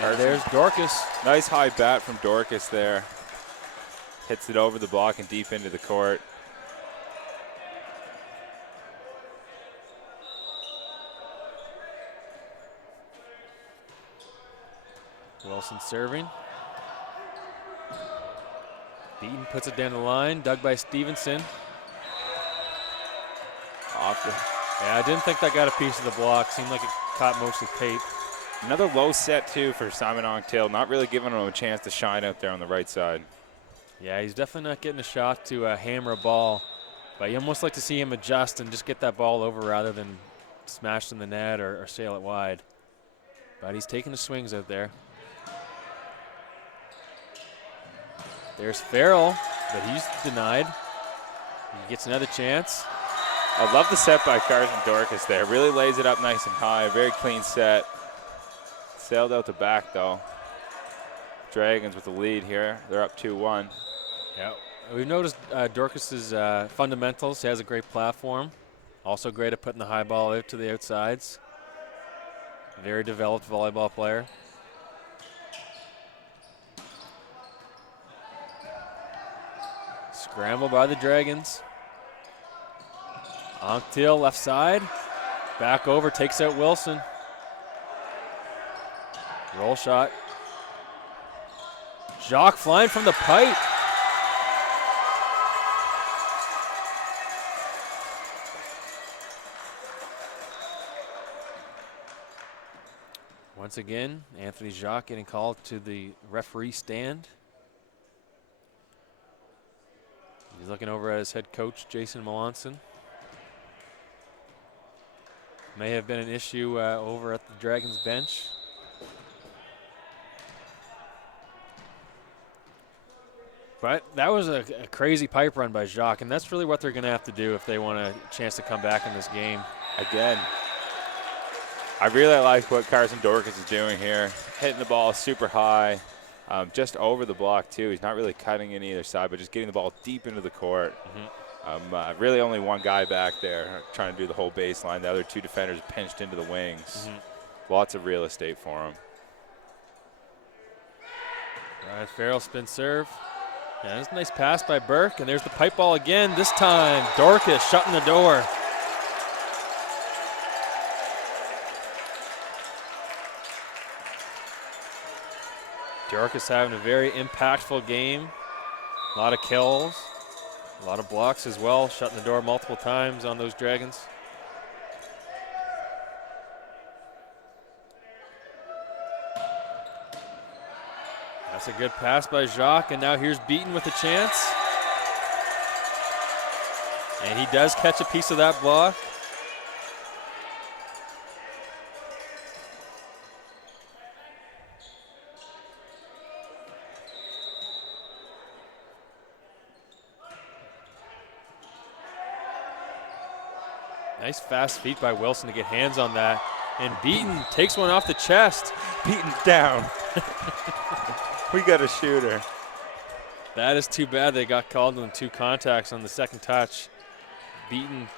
And there's Dorcas. Nice high bat from Dorcas there. Hits it over the block and deep into the court. Wilson serving. Beaton puts it down the line. Dug by Stevenson. Off the Yeah, I didn't think that got a piece of the block. Seemed like it caught mostly tape. Another low set, too, for Simon Onctil. Not really giving him a chance to shine out there on the right side. Yeah, he's definitely not getting a shot to hammer a ball. But you almost like to see him adjust and just get that ball over rather than smash in the net or sail it wide. But he's taking the swings out there. There's Farrell, but he's denied. He gets another chance. I love the set by Carson Dorcas there. Really lays it up nice and high. Very clean set. Sailed out the back, though. Dragons with the lead here. They're up 2-1. Yeah, we've noticed Dorcas's fundamentals. He has a great platform. Also great at putting the high ball out to the outsides. Very developed volleyball player. Scramble by the Dragons. Onctil left side. Back over, takes out Wilson. Roll shot. Jacques flying from the pipe. Once again, Anthony Jacques getting called to the referee stand. He's looking over at his head coach, Jason Melanson. May have been an issue over at the Dragons bench. But that was a crazy pipe run by Jacques, and that's really what they're going to have to do if they want a chance to come back in this game. Again, I really like what Carson Dorcas is doing here, hitting the ball super high, just over the block too. He's not really cutting in either side, but just getting the ball deep into the court. Really only one guy back there trying to do the whole baseline. The other two defenders pinched into the wings. Lots of real estate for him. All right, Farrell spin serve. Yeah, that's a nice pass by Burke, and there's the pipe ball again. This time, Dorcas shutting the door. Dorcas having a very impactful game. A lot of kills, a lot of blocks as well, shutting the door multiple times on those Dragons. That's a good pass by Jacques, and now here's Beaton with a chance. And he does catch a piece of that block. Nice fast feet by Wilson to get hands on that. And Beaton takes one off the chest. Beaton's down. We got a shooter. That is too bad they got called on 2 contacts on the second touch. Beaton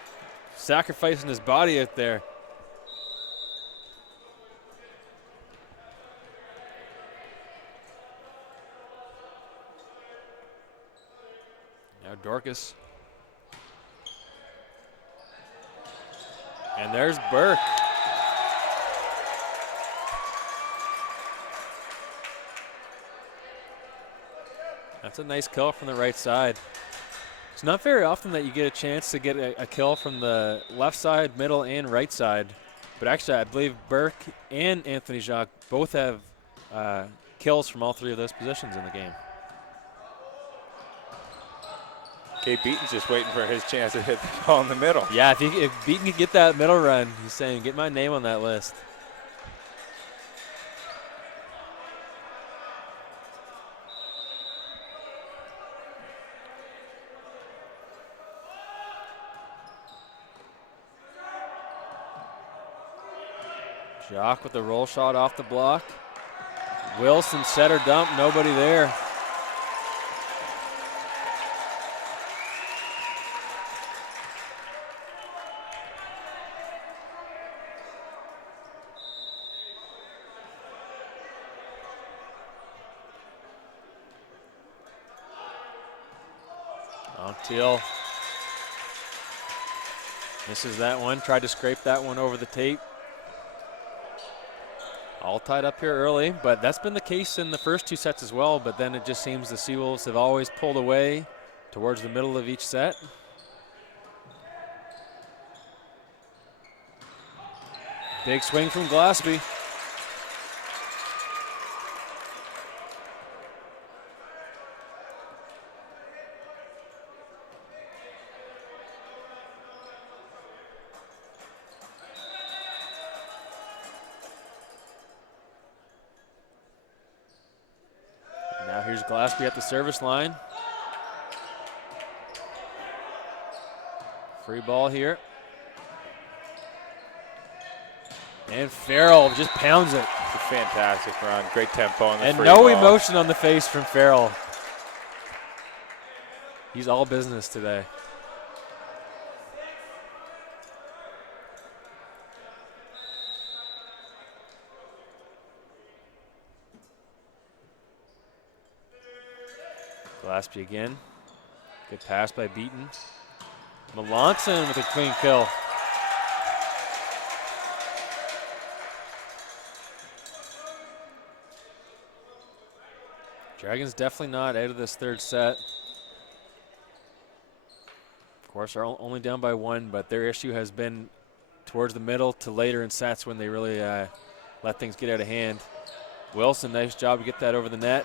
sacrificing his body out there. Now Dorcas. And there's Burke. That's a nice kill from the right side. It's not very often that you get a chance to get a kill from the left side, middle, and right side. But actually, I believe Burke and Anthony Jacques both have kills from all 3 of those positions in the game. Okay, Beaton's just waiting for his chance to hit the ball in the middle. Yeah, if Beaton could get that middle run, he's saying, get my name on that list. Jacques with the roll shot off the block. Wilson set or dump, nobody there. Teal misses that one, tried to scrape that one over the tape. All tied up here early, but that's been the case in the first 2 sets as well, but then it just seems the Seawolves have always pulled away towards the middle of each set. Big swing from Glaspie. Here's Glaspie at the service line. Free ball here. And Farrell just pounds it. It's a fantastic run. Great tempo on the and free no ball. Emotion on the face from Farrell. He's all business today. Glaspie again. Good pass by Beaton. Melanson with a clean kill. Dragons definitely not out of this 3rd set. Of course, are only down by 1, but their issue has been towards the middle to later in sets when they really let things get out of hand. Wilson, nice job to get that over the net.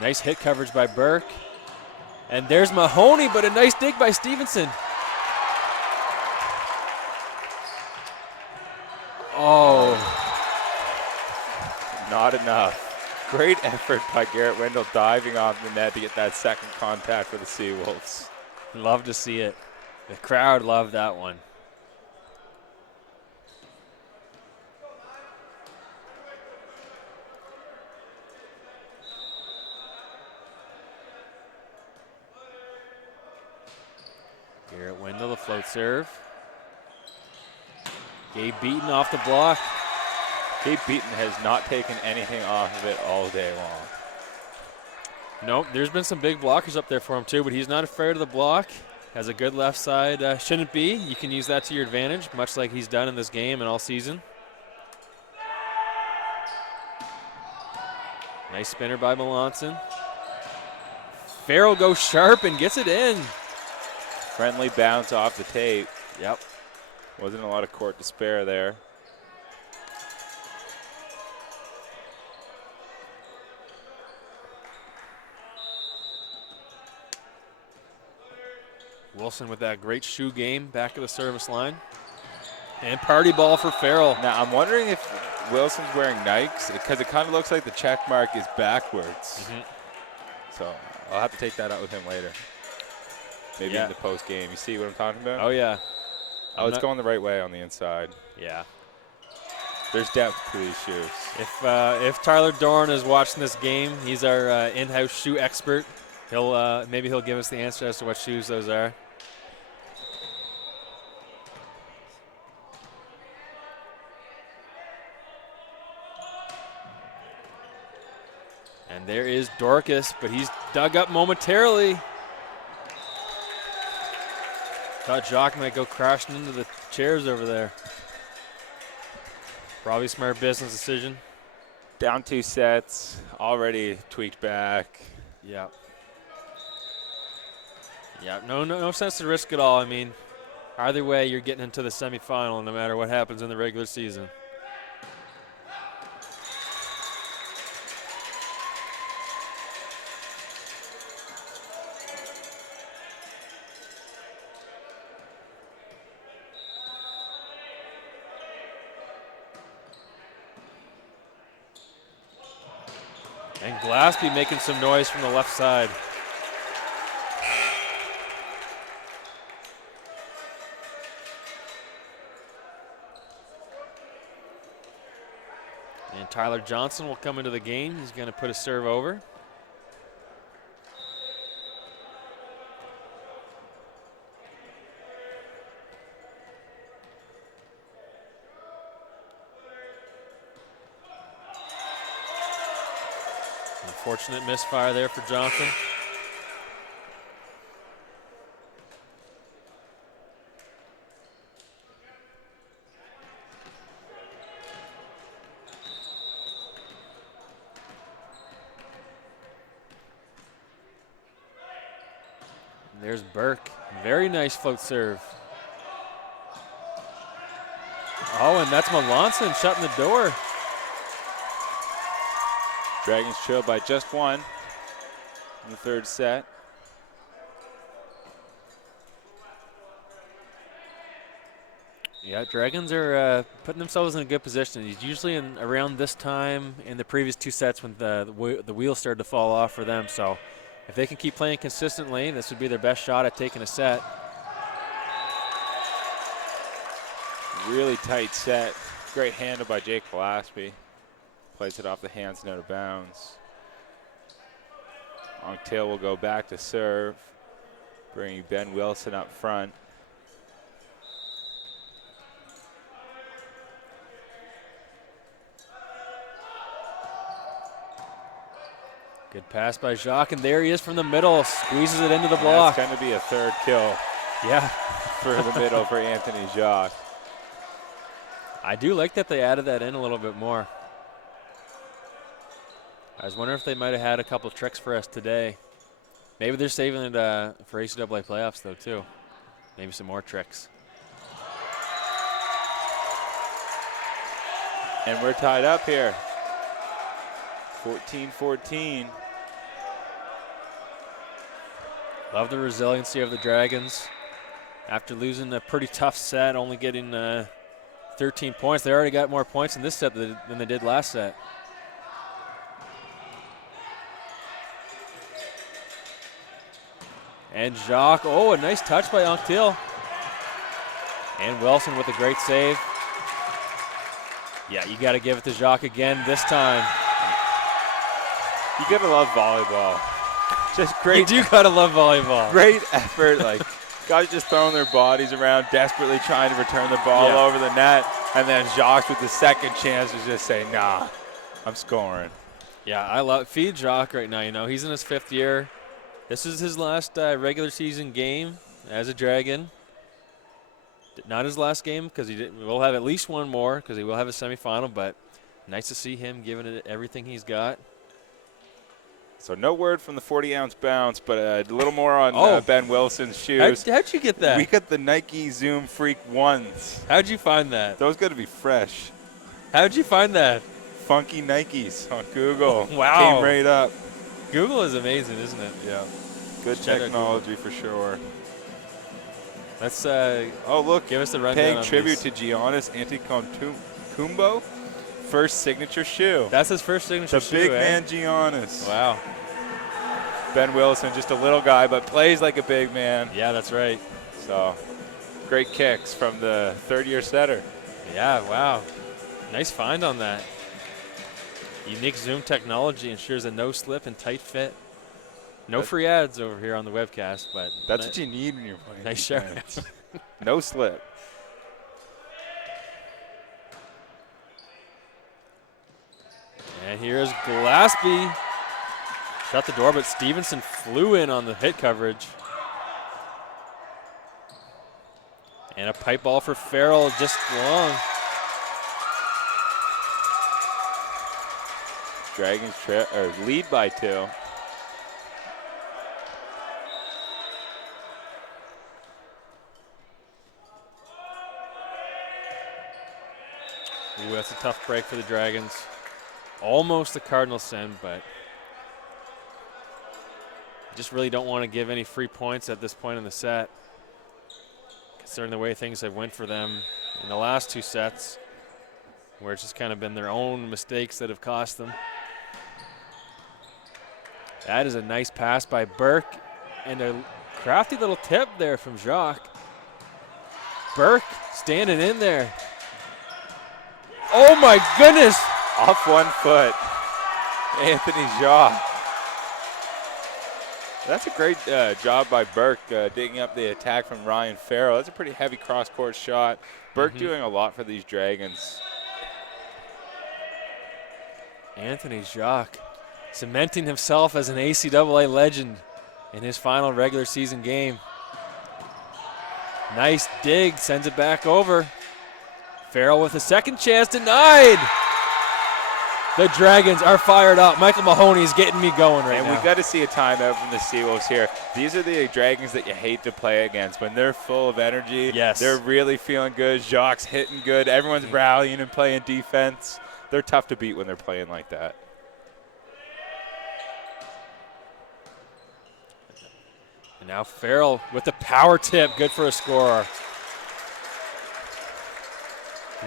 Nice hit coverage by Burke. And there's Mahoney, but a nice dig by Stevenson. Oh. Not enough. Great effort by Garrett Wendell diving off the net to get that second contact for the Seawolves. Love to see it. The crowd loved that one. Garrett Wendell, the float serve. Gabe Beaton off the block. Gabe Beaton has not taken anything off of it all day long. Nope, there's been some big blockers up there for him too, but he's not afraid of the block. Has a good left side. Shouldn't be. You can use that to your advantage, much like he's done in this game and all season. Nice spinner by Melanson. Farrell goes sharp and gets it in. Friendly bounce off the tape. Yep. Wasn't a lot of court to spare there. Wilson with that great shoe game back of the service line. And party ball for Farrell. Now, I'm wondering if Wilson's wearing Nikes, because it kind of looks like the check mark is backwards. So I'll have to take that out with him later. Maybe in the post game. You see what I'm talking about? Oh, yeah. Oh, it's going the right way on the inside. Yeah. There's depth to these shoes. If Tyler Dorn is watching this game, he's our in-house shoe expert. Maybe he'll give us the answer as to what shoes those are. And there is Dorcas, but he's dug up momentarily. Thought Jacques might go crashing into the chairs over there. Probably a smart business decision. Down 2 sets, already tweaked back. Yeah. Yeah, no sense to risk at all. I mean, either way, you're getting into the semifinal no matter what happens in the regular season. And Glaspie making some noise from the left side. And Tyler Johnson will come into the game. He's going to put a serve over. Unfortunate misfire there for Johnson. And there's Burke. Very nice float serve. Oh, and that's Melanson shutting the door. Dragons trail by just 1 in the 3rd set. Yeah, Dragons are putting themselves in a good position. He's usually around this time in the previous 2 sets when the wheels started to fall off for them. So if they can keep playing consistently, this would be their best shot at taking a set. Really tight set. Great handle by Jake Glaspie. Plays it off the hands and out of bounds. Long tail will go back to serve, bringing Ben Wilson up front. Good pass by Jacques, and there he is from the middle. Squeezes it into the block. That's going to be a 3rd kill. Yeah. For the middle for Anthony Jacques. I do like that they added that in a little bit more. I was wondering if they might have had a couple tricks for us today. Maybe they're saving it for ACAA playoffs, though, too. Maybe some more tricks. And we're tied up here. 14-14. Love the resiliency of the Dragons. After losing a pretty tough set, only getting 13 points, they already got more points in this set than they did last set. And Jacques, oh, a nice touch by Anctil. And Wilson with a great save. Yeah, you got to give it to Jacques again this time. You got to love volleyball. Just great. You do got to love volleyball. Great effort. Like, guys just throwing their bodies around, desperately trying to return the ball over the net. And then Jacques with the second chance to just say, nah, I'm scoring. Yeah, I love feed Jacques right now. You know, he's in his 5th year. This is his last regular season game as a Dragon. Not his last game because we'll have at least one more because he will have a semifinal, but nice to see him giving it everything he's got. So no word from the 40-ounce bounce, but a little more on Ben Wilson's shoes. How'd you get that? We got the Nike Zoom Freak 1s. How'd you find that? Those got to be fresh. How'd you find that? Funky Nikes on Google. Wow. Came right up. Google is amazing, isn't it? Yeah. Good technology for sure. Let's look. Give us the rundown. Paying on tribute these. to Giannis Antetokounmpo. First signature shoe. That's his first signature shoe. The big man Giannis. Wow. Ben Wilson, just a little guy, but plays like a big man. Yeah, that's right. So, great kicks from the third-year setter. Yeah, wow. Nice find on that. Unique Zoom technology ensures a no-slip and tight fit. No free ads over here on the webcast, but that's what you need when you're playing. Nice shot. No slip. And here's Glaspie. Shut the door, but Stevenson flew in on the hit coverage. And a pipe ball for Farrell, just long. Dragons lead by 2. Ooh, that's a tough break for the Dragons. Almost the Cardinal send, but just really don't want to give any free points at this point in the set, considering the way things have went for them in the last 2 sets, where it's just kind of been their own mistakes that have cost them. That is a nice pass by Burke, and a crafty little tip there from Jacques. Burke standing in there. Oh my goodness! Off 1 foot. Anthony Jacques. That's a great job by Burke digging up the attack from Ryan Farrell. That's a pretty heavy cross-court shot. Burke doing a lot for these Dragons. Anthony Jacques cementing himself as an ACAA legend in his final regular season game. Nice dig, sends it back over. Farrell with a second chance, denied. The Dragons are fired up. Michael Mahoney is getting me going right now. And we got to see a timeout from the Seawolves here. These are the Dragons that you hate to play against. When they're full of energy, they're really feeling good. Jacques hitting good. Everyone's rallying and playing defense. They're tough to beat when they're playing like that. And now Farrell with the power tip, good for a score.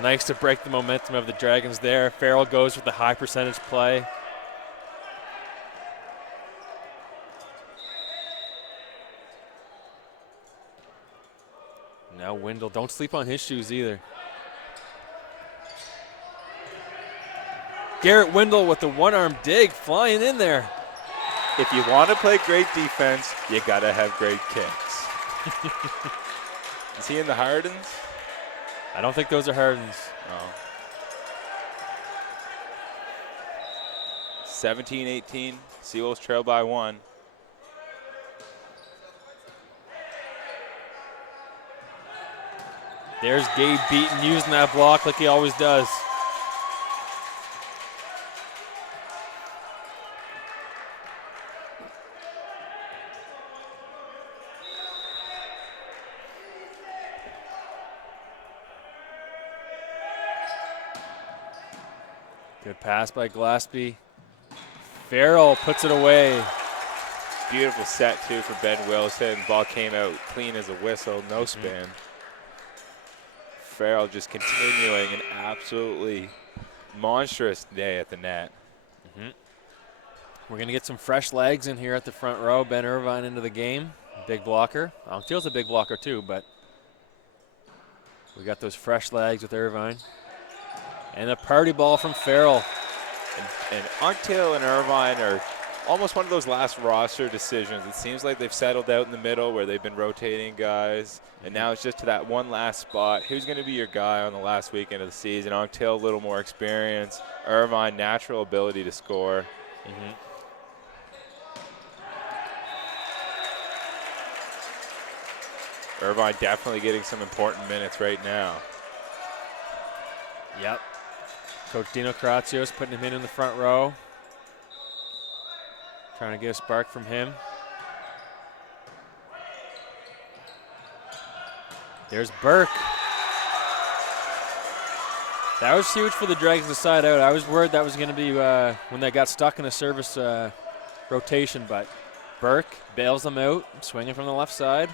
Nice to break the momentum of the Dragons there. Farrell goes with the high percentage play. Now Wendell, don't sleep on his shoes either. Garrett Wendell with the one-arm dig, flying in there. If you want to play great defense, you got to have great kicks. Is he in the Hardens? I don't think those are Hardens. No. 17-18, Seawolves trail by 1. There's Gabe Beaton using that block like he always does. Good pass by Glaspie. Farrell puts it away. Beautiful set, too, for Ben Wilson. Ball came out clean as a whistle, no spin. Farrell just continuing an absolutely monstrous day at the net. We're going to get some fresh legs in here at the front row. Ben Irvine into the game. Big blocker. Feels a big blocker, too, but we got those fresh legs with Irvine. And a party ball from Farrell. And Unktail and Irvine are almost one of those last roster decisions. It seems like they've settled out in the middle where they've been rotating guys, and now it's just to that one last spot. Who's going to be your guy on the last weekend of the season? Unktail, a little more experience. Irvine, natural ability to score. Irvine definitely getting some important minutes right now. Yep. Coach Dino Kratsios putting him in the front row. Trying to get a spark from him. There's Burke. That was huge for the Dragons to side out. I was worried that was going to be when they got stuck in a service rotation, but Burke bails them out, swinging from the left side.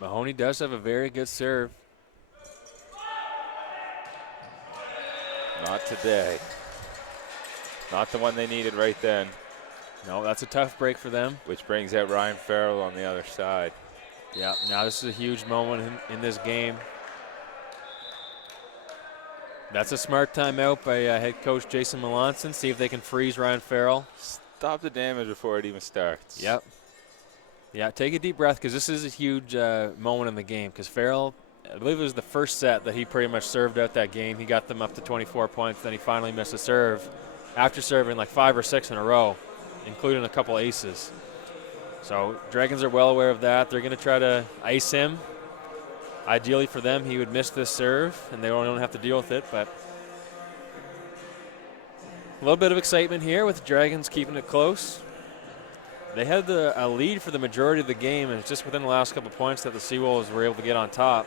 Mahoney does have a very good serve. Not today. Not the one they needed right then. No, that's a tough break for them. Which brings out Ryan Farrell on the other side. Yeah, now this is a huge moment in this game. That's a smart timeout by head coach Jason Melanson. See if they can freeze Ryan Farrell. Stop the damage before it even starts. Yep. Yeah, take a deep breath because this is a huge moment in the game because Farrell, I believe it was the first set that he pretty much served out that game. He got them up to 24 points. Then he finally missed a serve after serving like 5 or 6 in a row, including a couple aces. So Dragons are well aware of that. They're going to try to ice him. Ideally for them, he would miss this serve, and they don't have to deal with it. But a little bit of excitement here with the Dragons keeping it close. They had a lead for the majority of the game, and it's just within the last couple points that the Seawolves were able to get on top.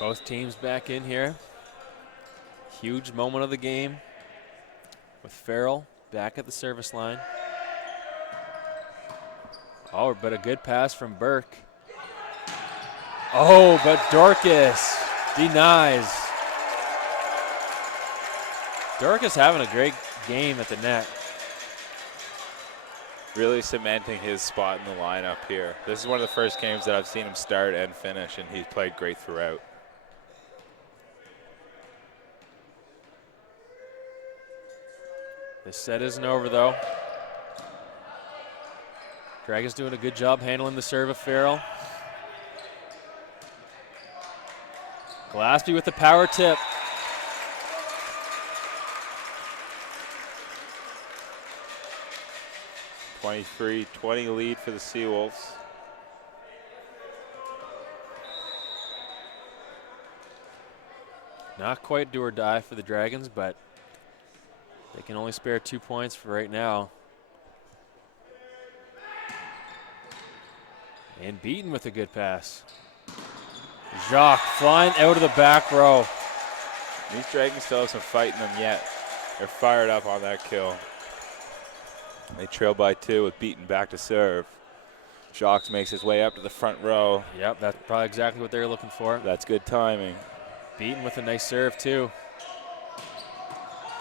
Both teams back in here. Huge moment of the game with Farrell back at the service line. Oh, but a good pass from Burke. Oh, but Dorcas denies. Dorcas having a great game at the net. Really cementing his spot in the lineup here. This is one of the first games that I've seen him start and finish, and he's played great throughout. This set isn't over, though. Dragons doing a good job handling the serve of Farrell. Glaspie with the power tip. (23-20) lead for the Seawolves. Not quite do or die for the Dragons, but they can only spare 2 points for right now. And beaten with a good pass. Jacques flying out of the back row. These Dragons still have some fight in them yet. They're fired up on that kill. They trail by 2 with Beaton back to serve. Jacques makes his way up to the front row. Yep, that's probably exactly what they were looking for. That's good timing. Beaton with a nice serve, too.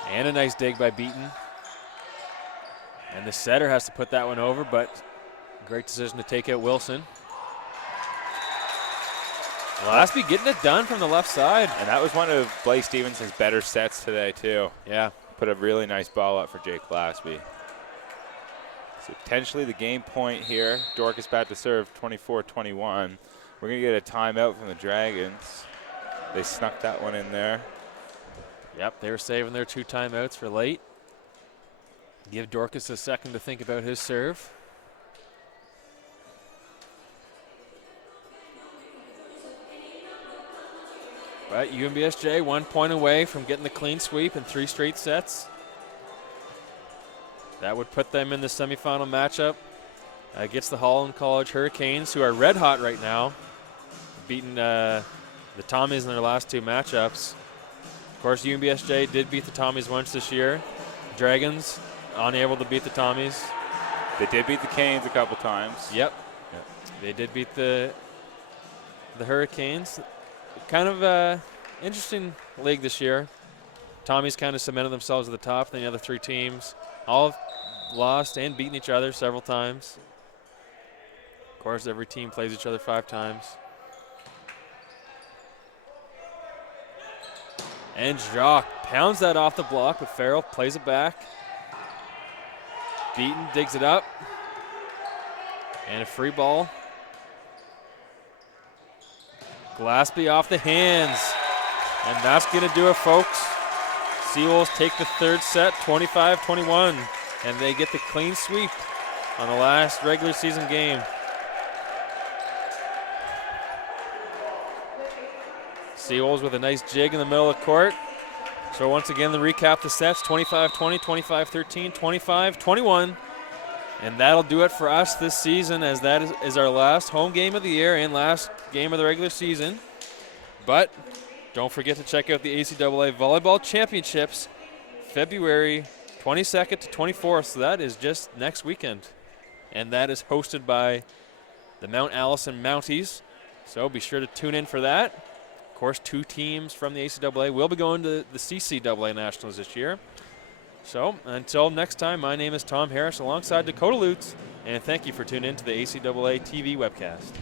And a nice dig by Beaton. And the setter has to put that one over, but great decision to take out Wilson. Glaspie getting it done from the left side. And that was one of Blake Stevenson's better sets today, too. Yeah. Put a really nice ball up for Jake Glaspie. So potentially the game point here. Dorcas back to serve, 24-21. We're going to get a timeout from the Dragons. They snuck that one in there. Yep, they were saving their 2 timeouts for late. Give Dorcas a second to think about his serve. But UNBSJ 1 point away from getting the clean sweep in 3 straight sets. That would put them in the semifinal matchup against the Holland College Hurricanes, who are red hot right now, beating the Tommies in their last 2 matchups. Of course, UNBSJ did beat the Tommies once this year. Dragons unable to beat the Tommies. They did beat the Canes a couple times. Yep. They did beat the Hurricanes. Kind of interesting league this year. Tommies kind of cemented themselves at the top. Then the other 3 teams all have lost and beaten each other several times. Of course, every team plays each other 5 times. And Jock pounds that off the block, but Farrell plays it back. Beaton digs it up. And a free ball. Glaspie off the hands. And that's going to do it, folks. Seawolves take the 3rd set, 25-21. And they get the clean sweep on the last regular season game. Seawolves with a nice jig in the middle of the court. So once again, the recap the sets, 25-20, 25-13, 25-21. And that'll do it for us this season, as that is our last home game of the year and last game of the regular season. But don't forget to check out the ACAA Volleyball Championships, February 22nd to 24th. So that is just next weekend. And that is hosted by the Mount Allison Mounties. So be sure to tune in for that. Of course, 2 teams from the ACAA will be going to the CCAA Nationals this year. So until next time, my name is Tom Harris alongside Dakota Lutz, and thank you for tuning in to the ACAA TV webcast.